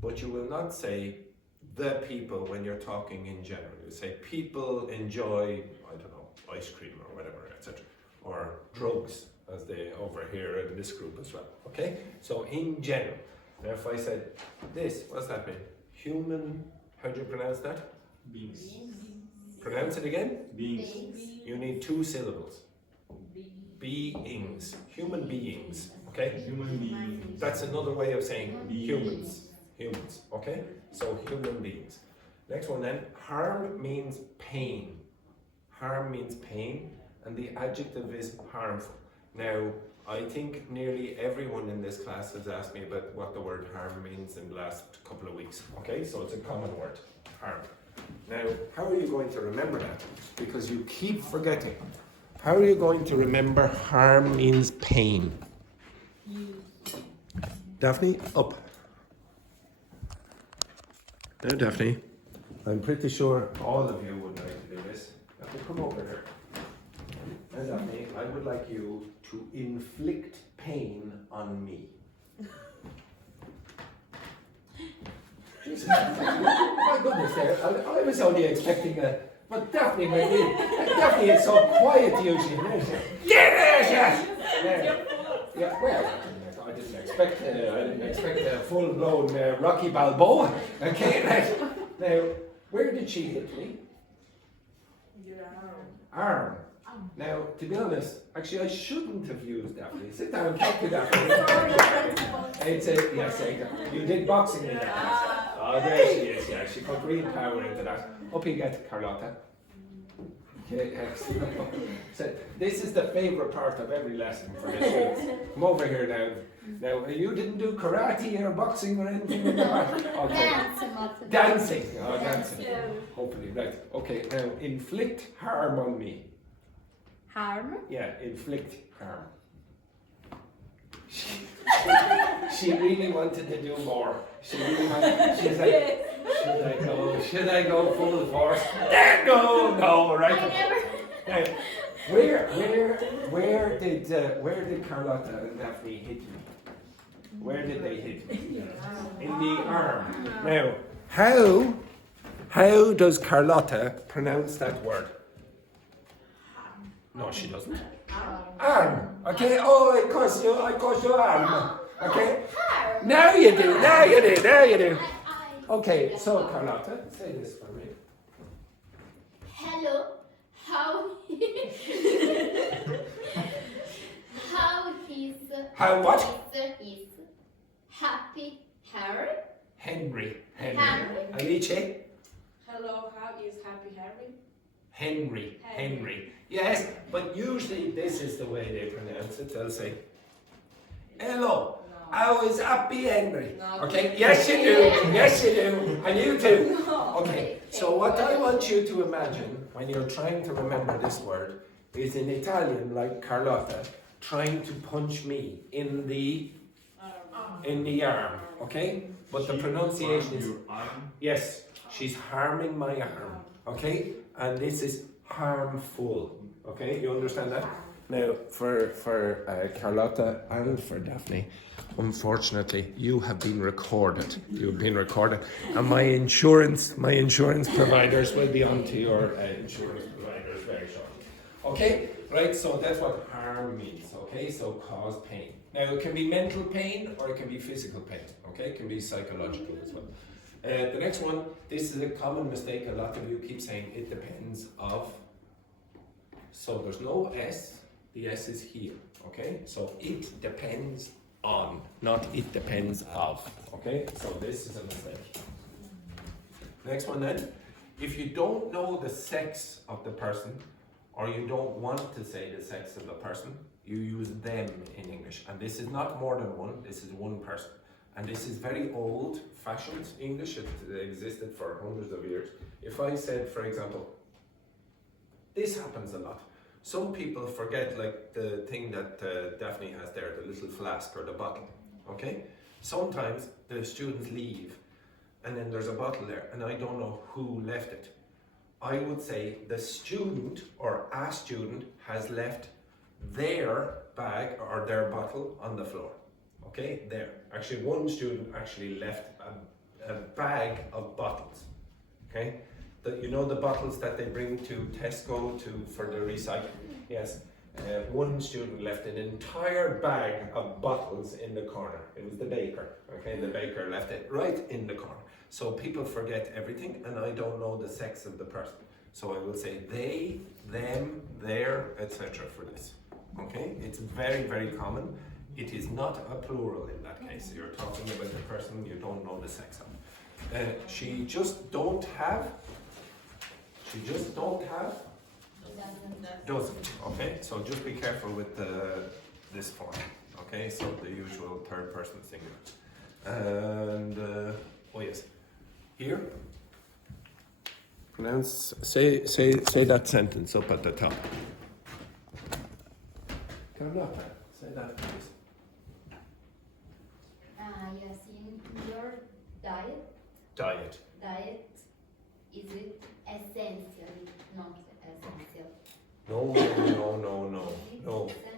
But you will not say the people when you're talking in general. You say people enjoy, I don't know, ice cream or whatever, etc. Or drugs, as they over here in this group as well. Okay? So in general. Now if I said this, what's that mean? Human, how do you pronounce that? Beings. Pronounce it again? Beings. You need 2 syllables. Beings. Human beings. Okay? Human beings. That's another way of saying Beings. humans. Humans. Okay? So human beings. Next one then. Harm means pain. Harm means pain, and the adjective is harmful. Now, I think nearly everyone in this class has asked me about what the word harm means in the last couple of weeks. Okay, so it's a common word, harm. Now, how are you going to remember that? Because you keep forgetting. How are you going to remember harm means pain? Daphne, up. Now, Daphne, I'm pretty sure all of you would like to do this. Daphne, come over here. Now, Daphne, I would like you to inflict pain on me. Jesus, my goodness, there. I was only expecting a. But Daphne, Daphne, it's so quiet usually. Yes. Yeah, well, I didn't expect a full-blown Rocky Balboa. Okay, now, where did she hit me? Your Arm. Now, to be honest, actually, I shouldn't have used Daphne. Sit down, talk to Daphne. It's a, yes, you did boxing in that. Oh, there she is, yeah. She put real power into that. Up you get, Carlotta. Okay, excellent. So, this is the favourite part of every lesson for the students. Come over here now. Now, you didn't do karate or boxing or anything like that? Okay. Dancing. Oh, dancing. Hopefully, right. Okay, now, inflict harm on me. Harm? Yeah, inflict harm. She really wanted to do more. She really wanted, she's like, should I go full force? No, right? I never. Now, where did Carlotta and Daphne hit me? Where did they hit me? In the arm. Now, how does Carlotta pronounce that word? No, she doesn't. Arm. Okay. Oh, I cost you arm. Okay. Now you do. Okay. So Carlotta, say this for me. Hello. How How what? is happy Harry? Henry. Henry. Alice. Hello, how is Happy Harry? Henry. Yes, but usually this is the way they pronounce it. They'll say, hello, how is Happy Henry? No. Okay, yes you do, and you too. Okay, so what I want you to imagine when you're trying to remember this word is in Italian, like Carlotta, trying to punch me in the arm, okay? But the pronunciation is, yes, she's harming my arm, okay? And this is harmful, okay? You understand that? Now, for Carlotta and for Daphne, unfortunately, you have been recorded. You've been recorded, and my insurance providers will be on to your insurance providers very shortly. Okay, right? So that's what harm means. Okay, so cause pain. Now, it can be mental pain or it can be physical pain. Okay, it can be psychological as well. The next one, this is a common mistake. A lot of you keep saying it depends of. So there's no S. The S is here, okay? So it depends on, not it depends of, okay? So this is a mistake. Next one then, if you don't know the sex of the person, or you don't want to say the sex of the person, you use them in English. And this is not more than one, this is one person. And this is very old-fashioned English, it existed for hundreds of years. If I said, for example, this happens a lot. Some people forget, like the thing that Daphne has there, the little flask or the bottle, okay? Sometimes the students leave and then there's a bottle there and I don't know who left it. I would say the student or a student has left their bag or their bottle on the floor, okay? There. Actually, one student actually left a bag of bottles, okay? You know the bottles that they bring to Tesco for the recycling? Yes. One student left an entire bag of bottles in the corner. It was the baker. Okay, the baker left it right in the corner. So people forget everything, and I don't know the sex of the person. So I will say they, them, their, etc. for this. Okay, it's very, very common. It is not a plural in that case. You're talking about the person you don't know the sex of. She just don't have. Doesn't. Okay, so just be careful with the this form. Okay, so the usual third person singular. And oh yes, here. Pronounce. Say that sentence up at the top. Carlotta, say that please. Yes, in your diet, Diet. is it essential, not essential? No.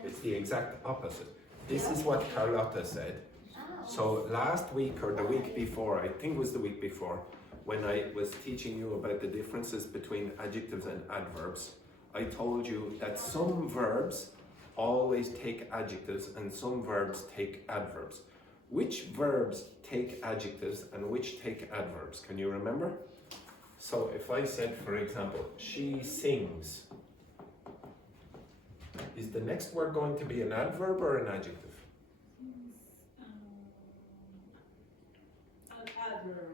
It's the exact opposite. This is what Carlotta said. So last week or the week before, I think it was the week before, when I was teaching you about the differences between adjectives and adverbs, I told you that some verbs always take adjectives and some verbs take adverbs. Which verbs take adjectives and which take adverbs? Can you remember? So if I said, for example, she sings, is the next word going to be an adverb or an adjective? An adverb.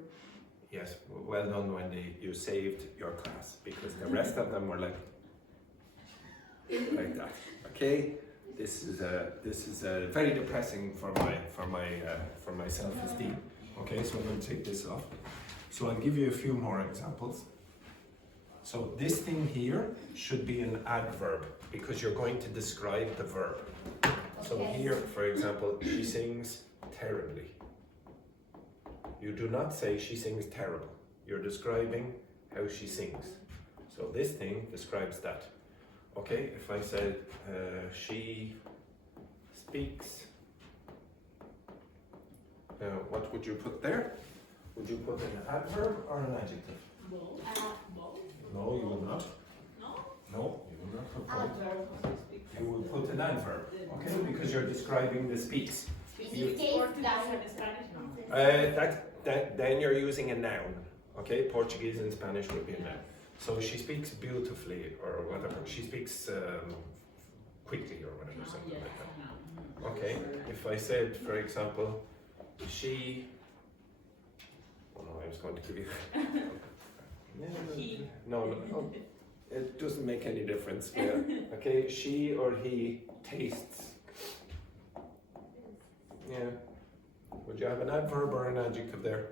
Yes, well done, Wendy. You saved your class because the rest of them were like that. Okay, this is very depressing for my self-esteem. Okay, so I'm going to take this off. So I'll give you a few more examples. So this thing here should be an adverb because you're going to describe the verb. So here, for example, she sings terribly. You do not say she sings terrible. You're describing how she sings. So this thing describes that. Okay, if I said she speaks, what would you put there? Would you put an adverb or an adjective? Both. No, you will not. No? No, you will not put both. You will put an adverb, okay, because you're describing the speaks. In this case, Then you're using a noun, okay? Portuguese and Spanish would be a noun. So she speaks beautifully or whatever. She speaks quickly or whatever, something like that. Okay, if I said, for example, she... Oh no, I was going to give you... No, it doesn't make any difference. Yeah. Okay, she or he tastes. Yeah. Would you have an adverb or an adjective there?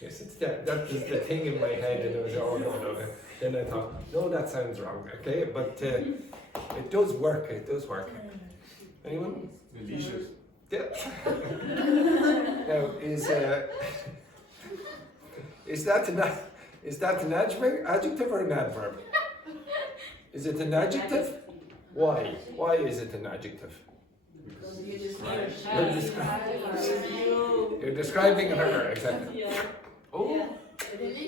Yes, it's that. That was the thing in my head, and I was, oh no. Then I thought, no, that sounds wrong. Okay, but it does work. It does work. Anyone? Delicious. Yeah. Now, is that an adjective or an adverb? Is it an adjective? Why? Why is it an adjective? You're describing her, exactly. Yeah. Oh,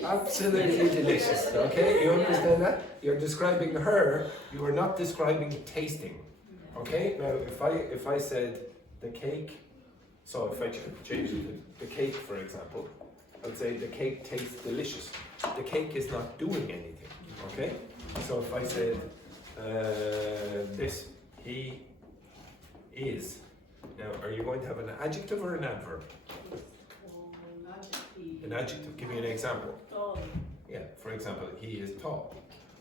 absolutely delicious. Okay, you understand that? You're describing her. You are not describing tasting. Okay. Now, if I said the cake, so if I change it to the cake, for example, I'd say the cake tastes delicious. The cake is not doing anything. Okay. So if I said this, he is. Now, are you going to have an adjective or an adverb? An adjective. Give me an example. Tall. Yeah. For example, he is tall.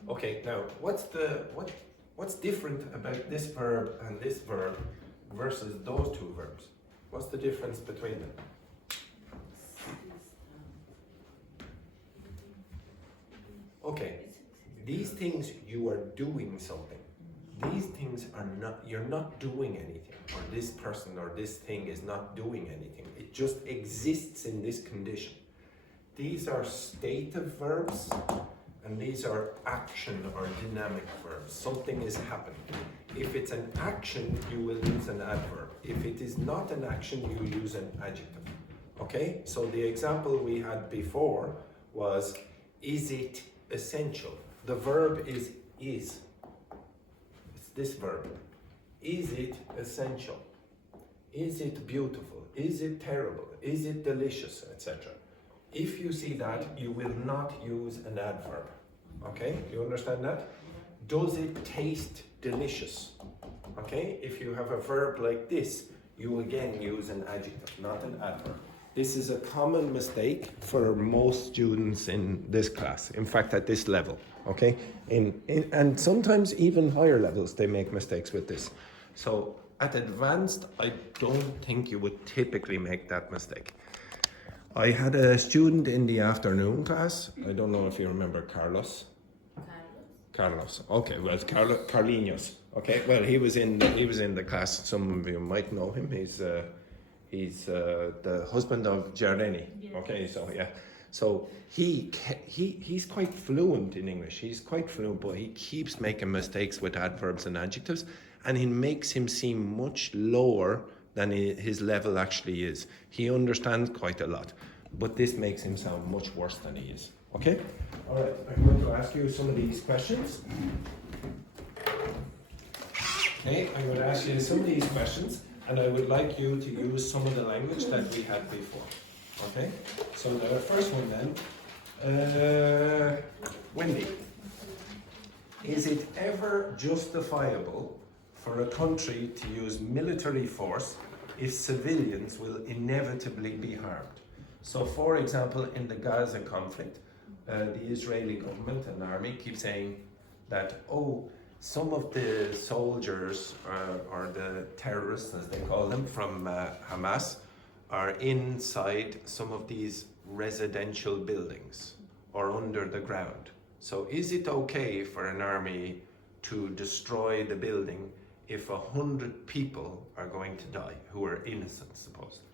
Okay. Now, what's different about this verb and this verb versus those two verbs? What's the difference between them? Okay. These things you are doing something. These things are not, you're not doing anything, or this person or this thing is not doing anything. It just exists in this condition. These are stative verbs, and these are action or dynamic verbs. Something is happening. If it's an action, you will use an adverb. If it is not an action, you use an adjective. Okay? So the example we had before was, is it essential? The verb is. This verb. Is it essential? Is it beautiful? Is it terrible? Is it delicious? Etc. If you see that, you will not use an adverb. Okay? You understand that? Does it taste delicious? Okay? If you have a verb like this, you again use an adjective, not an adverb. This is a common mistake for most students in this class. In fact, at this level. Okay? And sometimes even higher levels, they make mistakes with this. So at advanced, I don't think you would typically make that mistake. I had a student in the afternoon class. I don't know if you remember Carlos. Carlos. Okay, well, it's Carlinhos. Okay, well, he was in the class. Some of you might know him. He's the husband of Giardini. Yes. Okay, so yeah, so he's quite fluent in English. He's quite fluent, but he keeps making mistakes with adverbs and adjectives, and he makes him seem much lower than his level actually is. He understands quite a lot, but this makes him sound much worse than he is. Okay? All right, I'm going to ask you some of these questions. Okay, I'm going to ask you some of these questions, and I would like you to use some of the language that we had before. Okay? So the first one then, Wendy, is it ever justifiable for a country to use military force if civilians will inevitably be harmed? So for example, in the Gaza conflict, the Israeli government and army keep saying that, oh, some of the soldiers or the terrorists, as they call them, from Hamas are inside some of these residential buildings or under the ground. So is it okay for an army to destroy the building if 100 people are going to die who are innocent, supposedly?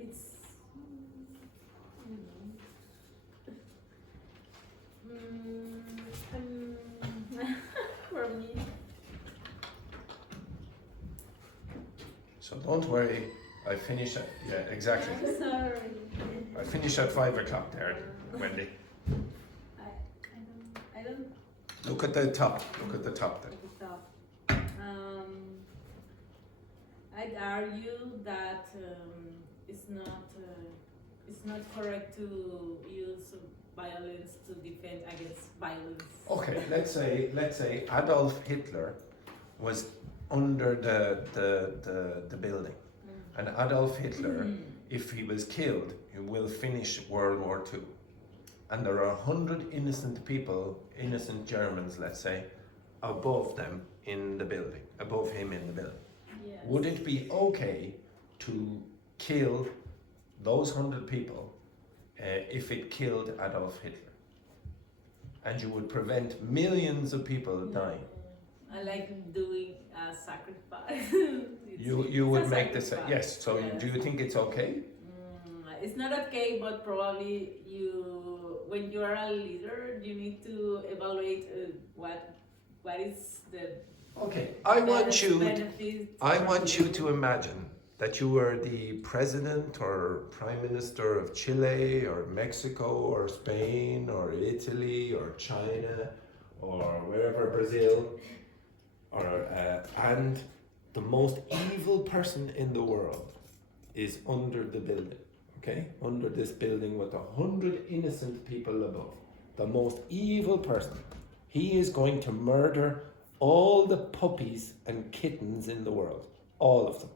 It's for me. So don't worry, I finish at, yeah, exactly. I'm sorry. I finish at 5 o'clock there, Wendy. I don't. Look at the top, look at the top there. Stop. I'd argue that it's not correct to use violence to defend against violence. Okay, let's say Adolf Hitler was under the building, and Adolf Hitler, if he was killed, he will finish World War II, and there are 100 innocent people, innocent Germans, let's say, above them in the building, above him in the building. Yes. Would it be okay to kill those 100 people if it killed Adolf Hitler? And you would prevent millions of people dying. I like doing a sacrifice. You would make this, yes, so yes. do you think it's okay? It's not okay, but probably when you are a leader, you need to evaluate what is the Okay, I want you benefits. to imagine that you were the president or prime minister of Chile or Mexico or Spain or Italy or China or wherever, Brazil, or and the most evil person in the world is under the building, okay? Under this building with 100 innocent people above. The most evil person. He is going to murder all the puppies and kittens in the world. All of them.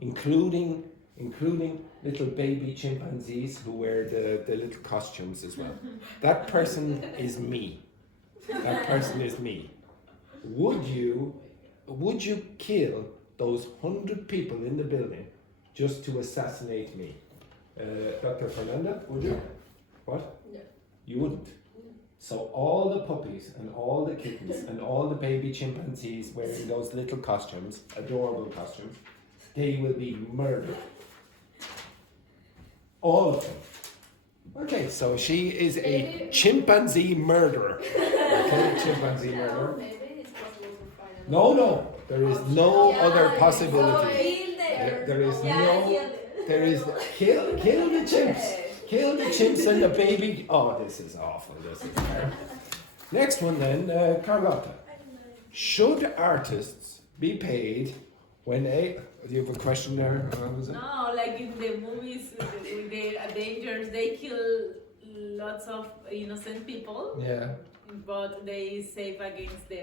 Including little baby chimpanzees who wear the little costumes as well. That person is me. That person is me. Would you kill those 100 people in the building just to assassinate me? Dr. Fernanda, would you? What? No. You wouldn't. So all the puppies and all the kittens and all the baby chimpanzees wearing those little costumes, adorable costumes, they will be murdered. All of them. Okay, so she is a chimpanzee murderer. Okay, chimpanzee murderer. Maybe it's possible to find No, there is no other possibility. Kill There is kill the chimps. Kill the chimps and the baby. Oh, this is awful. This is terrible. Next one then, Carlotta. Should artists be paid when do you have a question there? No, like in the movies with the Avengers, they kill lots of innocent people, Yeah. but they save against the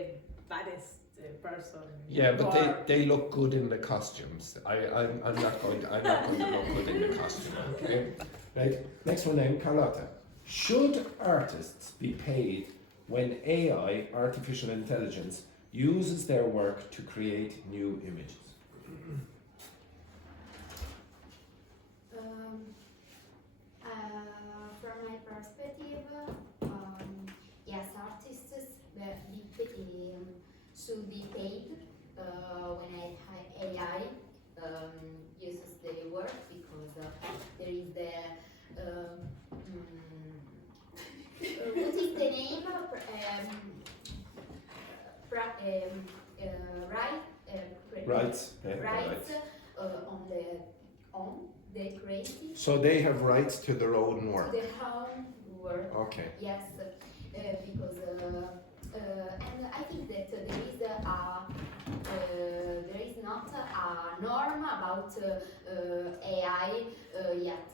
baddest person. Yeah, but Or- they look good in the costumes. I'm not going to look good in the costume. Okay. Right. Next one then, Carlotta. Should artists be paid when AI, artificial intelligence, uses their work to create new images? From my perspective, yes, artists should be paid when AI uses their work, because there is the what is the name? Rights. Rights on the creative. So they have rights to their own work. Their own work. Okay. Yes, because and I think that there is not a norm about AI yet.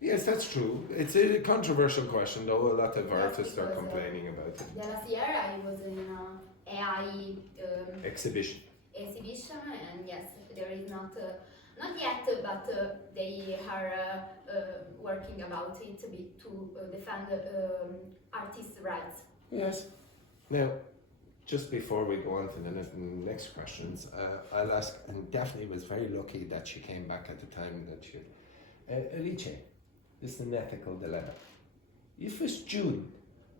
Yes, that's true. It's a controversial question, though. A lot of Yes, artists are because, complaining about it. The last year I was in an AI Exhibition. exhibition, and yes, there is not yet, but they are working about it to defend artists' rights. Yes. Now, just before we go on to the next questions, I'll ask, and Daphne was very lucky that she came back at the time that she... Alice, this is an ethical dilemma. If a student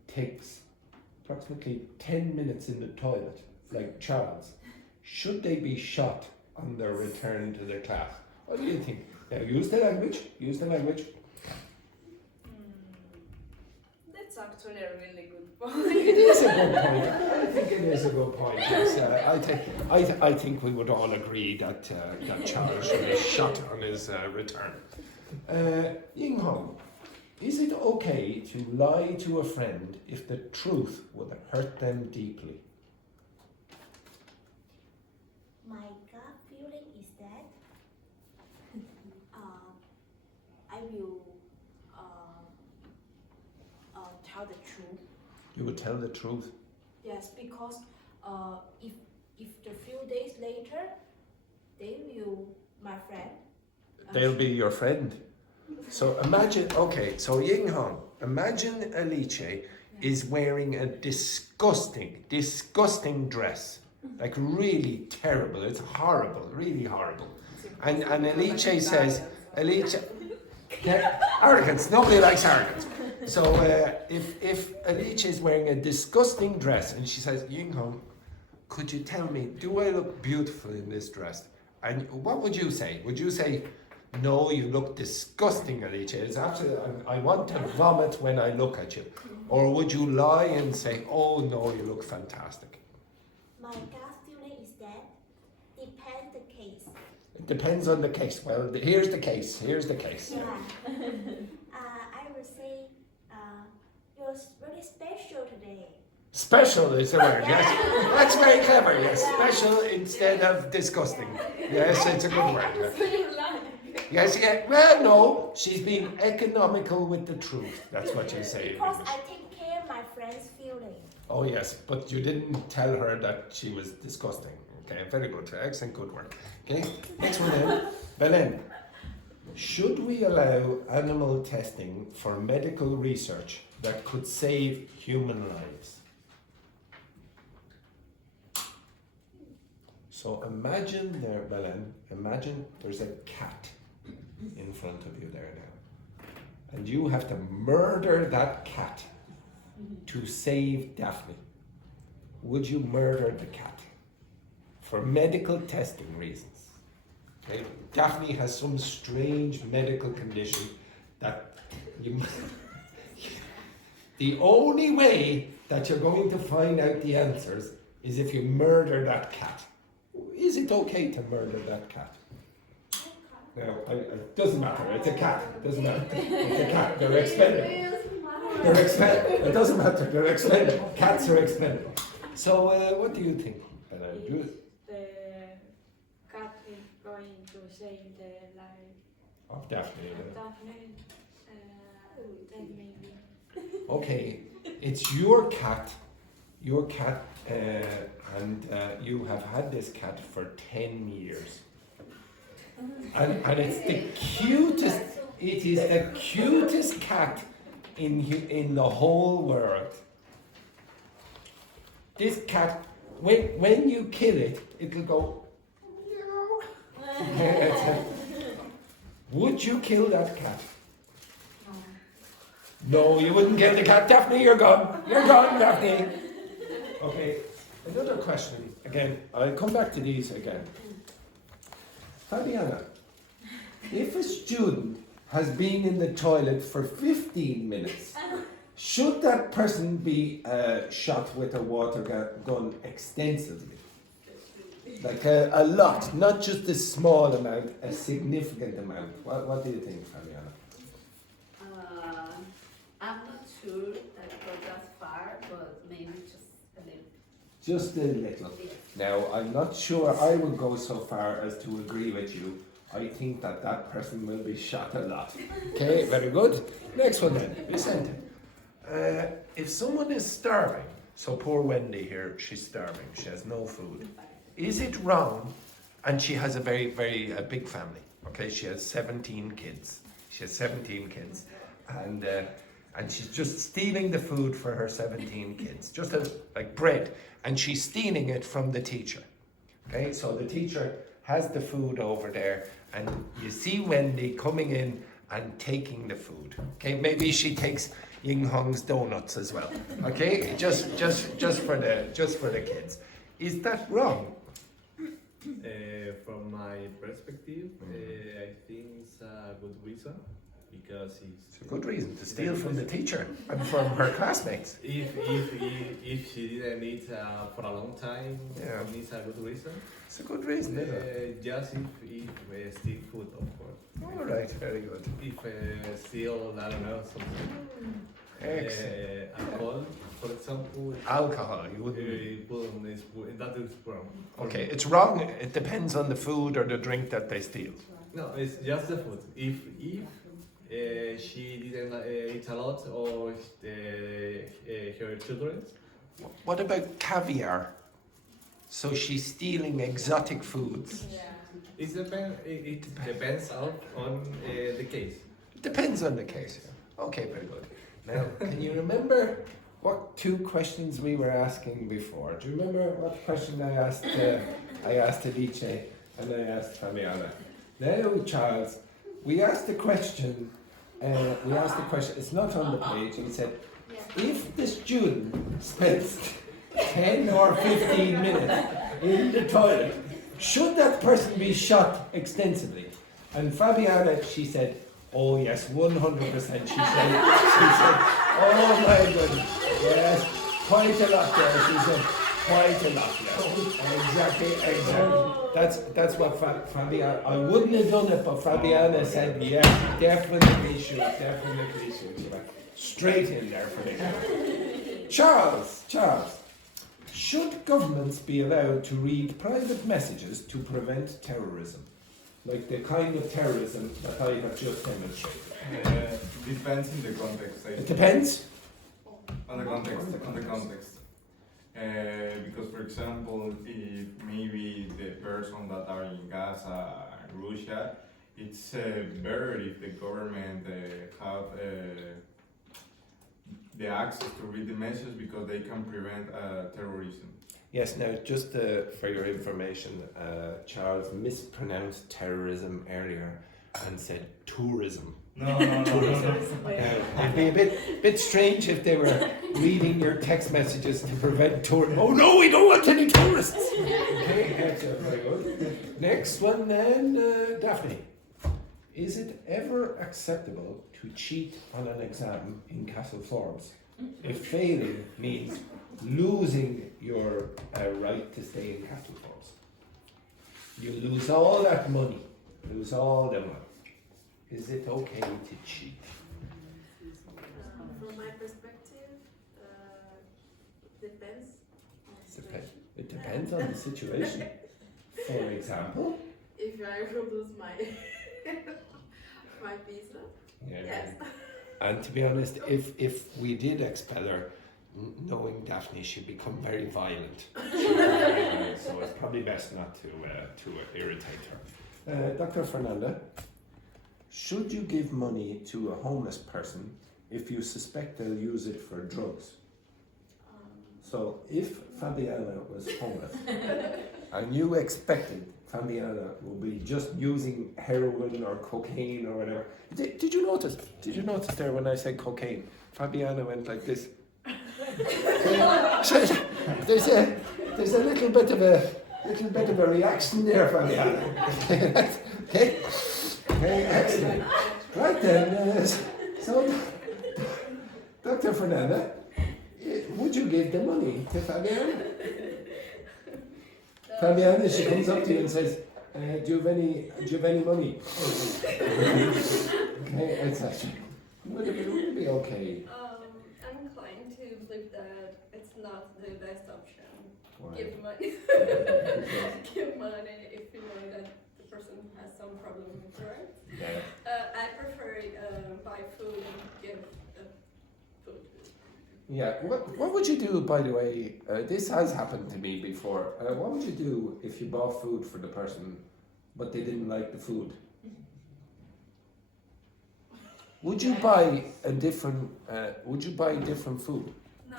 takes approximately 10 minutes in the toilet, like Charles, should they be shot on their return to the class? What do you think? Now, use the language. That's actually a really good point. It is a good point. I think it is a good point. Yes, I think we would all agree that Charles should be shot on his return. Ying Hong, is it okay to lie to a friend if the truth would hurt them deeply? My gut feeling is that I will tell the truth. You would tell the truth? Yes, because if the few days later, my friend. They'll be your friend. So imagine, okay, so Ying Hong, imagine Alice is wearing a disgusting dress. Like really terrible, it's horrible, really horrible. And Alice says, arrogance, nobody likes arrogance. So if Alice is wearing a disgusting dress and she says, Ying Hong, could you tell me, do I look beautiful in this dress? And what would you say? Would you say, no, you look disgusting, Alice. It's absolutely, I want to vomit when I look at you. Or would you lie and say, oh no, you look fantastic? My gut feeling is that depends the case. It depends on the case. Well, here's the case. Yeah. I would say you're really special today. Special is the word, yes. That's very clever, yes. Special instead of disgusting. Yes, it's a good word. Yes, yeah. Well, no, she's being economical with the truth. That's what you say. Because I take care of my friend's feeling. Oh, yes, but you didn't tell her that she was disgusting. Okay, very good. Excellent, good work. Okay, next one then. Belen, should we allow animal testing for medical research that could save human lives? So imagine there, Belen, imagine there's a cat in front of you there now. And you have to murder that cat to save Daphne. Would you murder the cat? For medical testing reasons. Okay? Daphne has some strange medical condition that you the only way that you're going to find out the answers is if you murder that cat. Is it okay to murder that cat? No, it doesn't matter. It's a cat. It doesn't matter. It's a cat. They're expendable. They're expendable. It doesn't matter. They're expendable. Cats are expendable. So, what do you think? The cat is going to save the life Of Daphne. of Daphne. Then maybe. Okay, it's your cat, and you have had this cat for 10 years. And it's the cutest, it is the cutest cat in the whole world. This cat when you kill it, it'll go. Would you kill that cat? No, you wouldn't kill the cat. Daphne, you're gone. You're gone, Daphne. Okay, another question. Again, I'll come back to these again. Fabiana, if a student has been in the toilet for 15 minutes, should that person be shot with a water gun extensively? Like a lot, not just a small amount, a significant amount. What do you think, Fabiana? I'm not sure I go that far, but maybe just a little. Just a little. Now, I'm not sure I would go so far as to agree with you. I think that person will be shot a lot. Okay, very good. Next one then. Vicente. If someone is starving, so poor Wendy here, she's starving, she has no food. Is it wrong? And she has a very, very big family. Okay, she has 17 kids. She has 17 kids. And she's just stealing the food for her 17 kids, just as like bread. And she's stealing it from the teacher. Okay, so the teacher has the food over there, and you see Wendy coming in and taking the food. Okay, maybe she takes Ying Hong's donuts as well. Okay, just for the kids. Is that wrong? From my perspective, I think it's a good reason because It's a good reason to steal from the teacher and from her classmates. if she didn't eat for a long time, Yeah. it's a good reason. It's a good reason, isn't it? Just if steal food, of course. All right, very good. If steal, I don't know, something. Excellent. Alcohol, for example. Alcohol, you wouldn't. That is wrong. Okay, it's wrong. It depends on the food or the drink that they steal. No, it's just the food. If she didn't eat a lot or her children. What about caviar? So she's stealing exotic foods. It depends on the case. It depends on the case. Okay, very good. Now, can you remember what two questions we were asking before? Do you remember what question I asked? I asked Alice and I asked Fabiana. Now, Charles, we asked the question. It's not on the page. We said, if the student spends 10 or 15 minutes in the toilet, should that person be shot extensively? And Fabiana, she said, oh yes, 100%. She said, oh my goodness, yes, quite a lot there. She said, quite a lot there. Exactly. That's what Fabiana, I wouldn't have done it, but Fabiana said, yes, definitely should. Straight in there for me. Charles, should governments be allowed to read private messages to prevent terrorism? Like the kind of terrorism that I have just demonstrated. Depends in the context. It depends? On the context. Because, for example, if maybe the person that are in Gaza, Russia, it's better if the government have the access to read the message because they can prevent terrorism. Yes, now just for your information, Charles mispronounced terrorism earlier and said tourism. No. It'd be a bit strange if they were reading your text messages to prevent tourism. Oh no, we don't want any tourists! Okay, excellent, very good. Next one then, Daphne. Is it ever acceptable to cheat on an exam in Castle Forbes if failing means losing your right to stay in Castle Forbes? You lose all that money, lose all the money. Is it okay to cheat? From my perspective, depends on the situation. It depends on the situation. For example? If I will lose my my visa, yes. And to be honest, if we did expel her, knowing Daphne, she'd become very violent. So it's probably best not to irritate her. Dr. Fernanda, should you give money to a homeless person if you suspect they'll use it for drugs? So if Fabiana was homeless and you expected Fabiana would be just using heroin or cocaine or whatever. Did you notice? Did you notice there when I said cocaine? Fabiana went like this. there's a little bit of a reaction there, Fabiana. Okay, excellent. Right then, so Dr. Fernanda, would you give the money to Fabiana? Fabiana, she comes up to you and says, do you have any money? Okay, exactly. Would it be okay? I'm inclined to believe that it's not the best option. Why? Give money. Give money if you know that the person has some problem with drugs. Yeah. I prefer buy food and give food. Yeah, what would you do, by the way, this has happened to me before, what would you do if you bought food for the person, but they didn't like the food? Would you buy different food? No.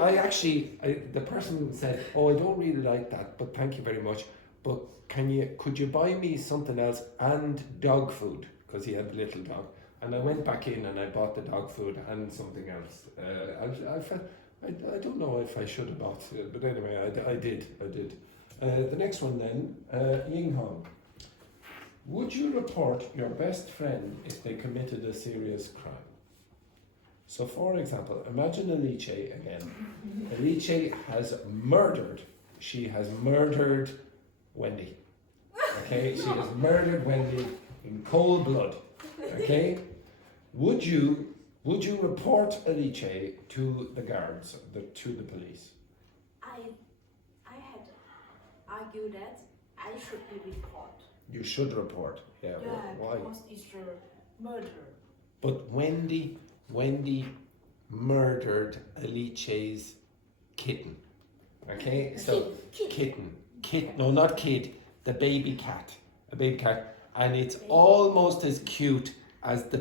I actually, the person said, oh, I don't really like that, but thank you very much, but could you buy me something else and dog food, because he had a little dog. And I went back in and I bought the dog food and something else. I don't know if I should have bought it, but anyway, I did. The next one then, Ying Hong. Would you report your best friend if they committed a serious crime? So for example, imagine Alice again. Alice has murdered. She has murdered Wendy. Okay, she has murdered Wendy in cold blood. Okay, would you report Alice to the guards, to the police? I had argued that I should be reported. You should report. Yeah. Why? Because it's a murder. But Wendy murdered Alice's kitten. Okay, so kitten. No, not kid. The baby cat. A baby cat. And it's almost as cute as the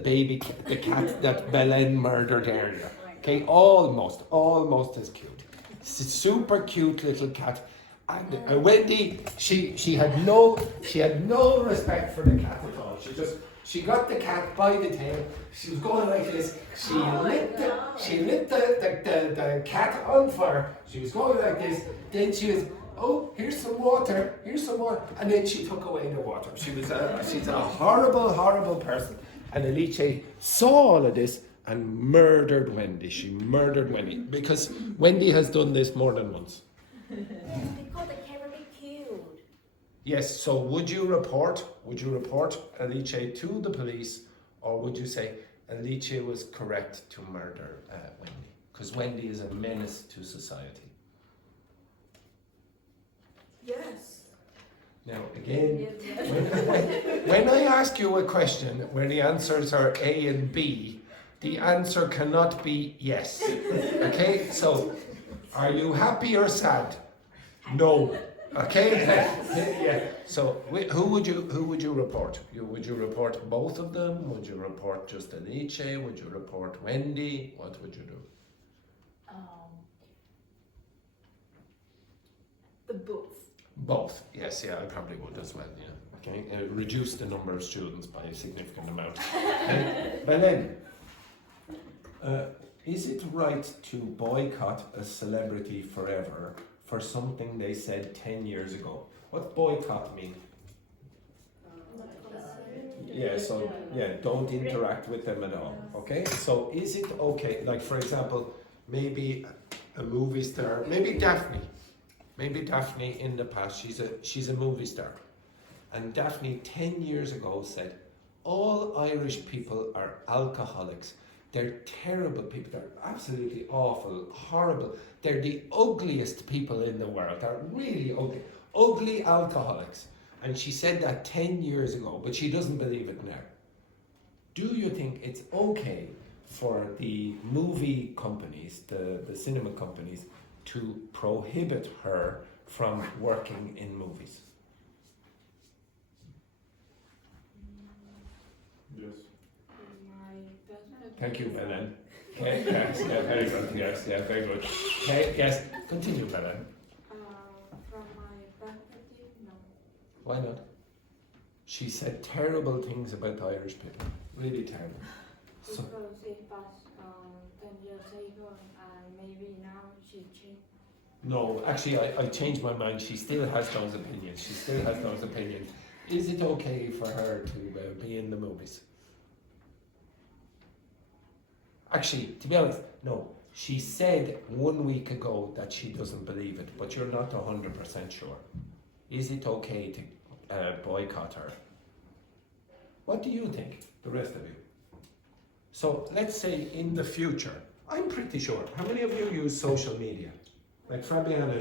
cat that Belen murdered earlier. Okay, almost as cute. It's a super cute little cat. And Wendy, she had no respect for the cat at all. She got the cat by the tail. She was going like this. She lit the cat on fire. She was going like this. Then she was, oh, here's some water, and then she took away the water. She's a horrible person. And Alice saw all of this and murdered Wendy. She murdered Wendy because Wendy has done this more than once. Because the cat will be killed. Yes, so would you report Alice to the police, or would you say Alice was correct to murder Wendy? Because Wendy is a menace to society. Yes. Now, again, when I ask you a question where the answers are A and B, the answer cannot be yes. Okay, so are you happy or sad? No. Okay. Yeah. So who would you report? Would you report both of them? Would you report just Alice? Would you report Wendy? What would you do? The both. Both. Yes. Yeah. I probably would as well. Yeah. Okay. Reduce the number of students by a significant amount. Belen, is it right to boycott a celebrity forever for something they said 10 years ago? What's boycott mean? Yeah, so don't interact with them at all. Okay, so is it okay? Like for example, maybe a movie star, maybe Daphne in the past. She's a movie star, and Daphne 10 years ago said, all Irish people are alcoholics. They're terrible people. They're absolutely awful, horrible. They're the ugliest people in the world. They're really ugly. Ugly alcoholics. And she said that 10 years ago, but she doesn't believe it now. Do you think it's okay for the movie companies, the cinema companies, to prohibit her from working in movies? Yes. Thank you, Belen. Okay, yes, yeah, very good. Yes, yeah, very good. Okay, yes, continue, Belen. From my perspective, no. Why not? She said terrible things about the Irish people. Really terrible. So, Because it passed 10 years ago and maybe now she changed. no, actually, I changed my mind. She still has those opinions. She still has those opinions. Is it okay for her to be in the movies? Actually, to be honest, no. She said 1 week ago that she doesn't believe it, but you're not 100% sure. Is it okay to boycott her? What do you think, the rest of you? So let's say in the future, I'm pretty sure. How many of you use social media? Like Fabiana,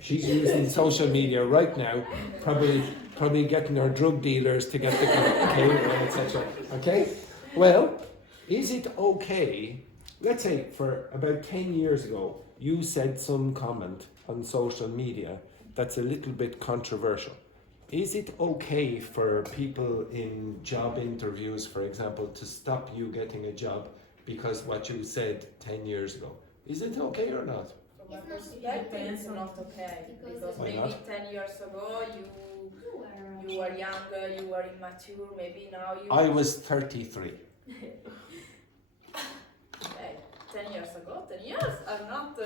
she's using social media right now, probably getting her drug dealers to get the okay, etc. Okay? Well, is it okay? Let's say for about 10 years ago, you said some comment on social media that's a little bit controversial. Is it okay for people in job interviews, for example, to stop you getting a job because what you said 10 years ago? Is it okay or not? From my It's not perspective, really it's not okay. Because Why maybe not? 10 years ago you were younger, you were immature, maybe now you... I was 33. Hey, 10 years ago, 10 years, I'm not...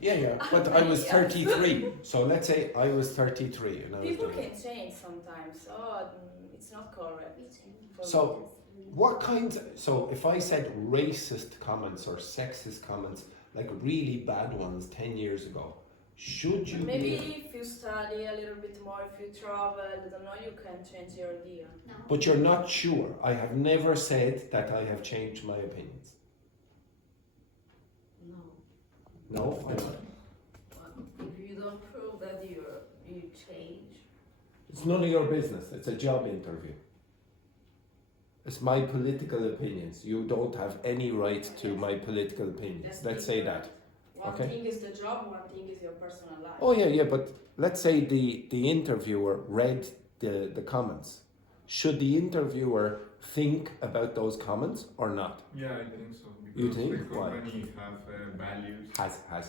Yeah, but I was 33. So let's say I was 33 and I was People doing can change sometimes, so it's not correct. for So, me. what kinds? So, if I said racist comments or sexist comments, like really bad ones 10 years ago, should you Maybe be? if you study a little bit more, if you travel, I don't know, you can change your idea. No. But you're not sure. I have never said that I have changed my opinions. No. No, why not? If you don't prove that you change. It's none of your business. It's a job interview. It's my political opinions. You don't have any right to my political opinions. That's Let's say that. One Okay. thing is the job, one thing is your personal life. Oh yeah, but let's say the interviewer read the comments. Should the interviewer think about those comments or not? Yeah, I think so. Because You think? the Why? company have values. Has. Has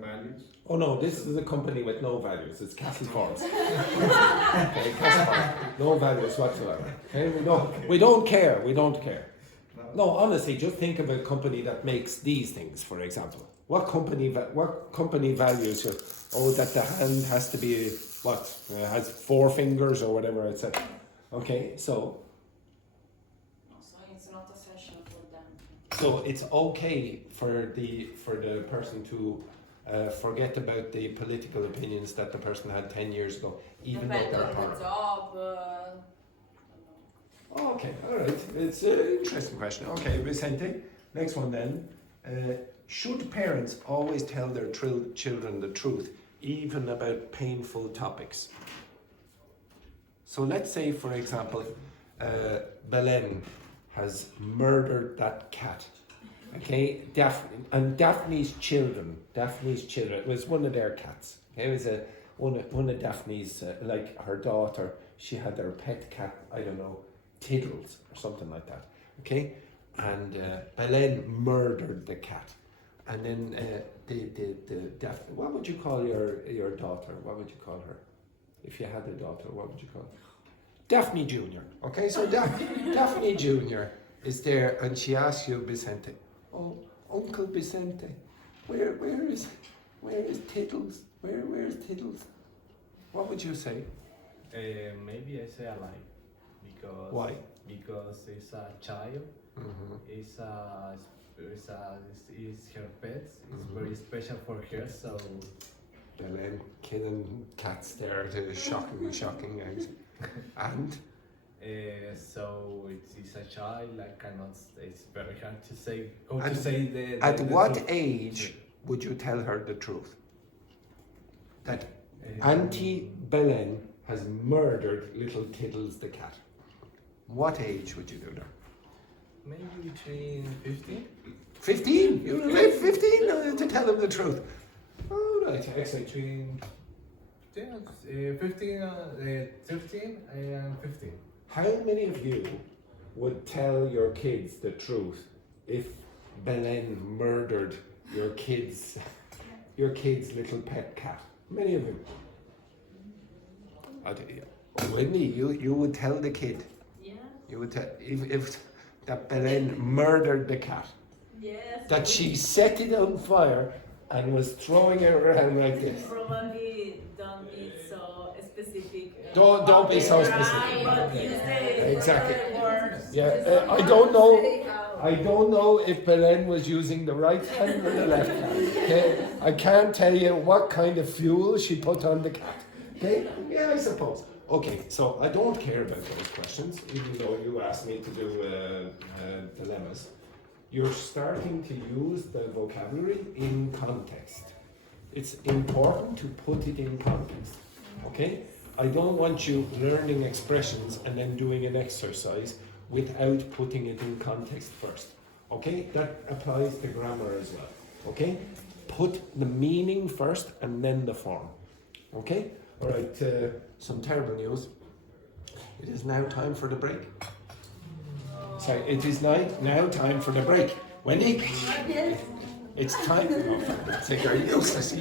values. Oh no, this is a company with no values. It's Castle Falls. Okay, Castle Falls. No values whatsoever. Okay, we don't care. We don't care. No, honestly, just think of a company that makes these things, for example. What company values you? Oh, that the hand has to be what? Has 4 fingers or whatever, etc. Okay, so So it's not essential for them. so it's okay for the person to forget about the political opinions that the person had 10 years ago, even though Depends they're on the horrible. job. Oh, okay, all right. It's an interesting question. Okay, Vicente. Next one then. Should parents always tell their children the truth, even about painful topics? So let's say, for example, Belen has murdered that cat. Okay, Daphne's children. It was one of their cats. Okay, it was one of Daphne's, like her daughter. She had their pet cat. I don't know, Tiddles or something like that. Okay, and Belen murdered the cat, and then the Daphne. What would you call your daughter? What would you call her? If you had a daughter, what would you call her? Daphne Junior. Okay, so Daphne Junior is there, and she asks you, Vicente. Oh, Uncle Vicente, where is Tiddles? Where's Tiddles? What would you say? Maybe I say a lie, because Why? Because it's a child. Mm-hmm. It's her pet. It's very special for her. So Belen killing cats there, shocking, and so it's a child. I cannot. It's very hard to say. How At- to say the at the what truth. age would you tell her the truth? That Uh, Auntie Belen has murdered little Tiddles the cat. What age would you do that? Maybe between 15. 15? You would have 15 to tell him the truth. Oh, right, excellent. Between 13 and 15. How many of you would tell your kids the truth if Belen murdered your kid's little pet cat? Many of them. Whitney, you would tell the kid. Yeah. You would tell if that Belen murdered the cat. Yes. That she set it on fire and was throwing it around like this. Probably don't be so specific. Don't be so specific. But use the Exactly. words. Yeah, I don't know if Belen was using the right hand or the left hand. Okay? I can't tell you what kind of fuel she put on the cat. Okay? Yeah, I suppose. Okay, so I don't care about those questions, even though you asked me to do dilemmas. You're starting to use the vocabulary in context. It's important to put it in context. Okay? I don't want you learning expressions and then doing an exercise without putting it in context first. Okay? That applies to grammar as well. Okay? Put the meaning first and then the form. Okay? Alright, some terrible news. It is now time for the break. Sorry, it is now time for the break. Wendy, it's time. Oh, for God's sake, are you useless?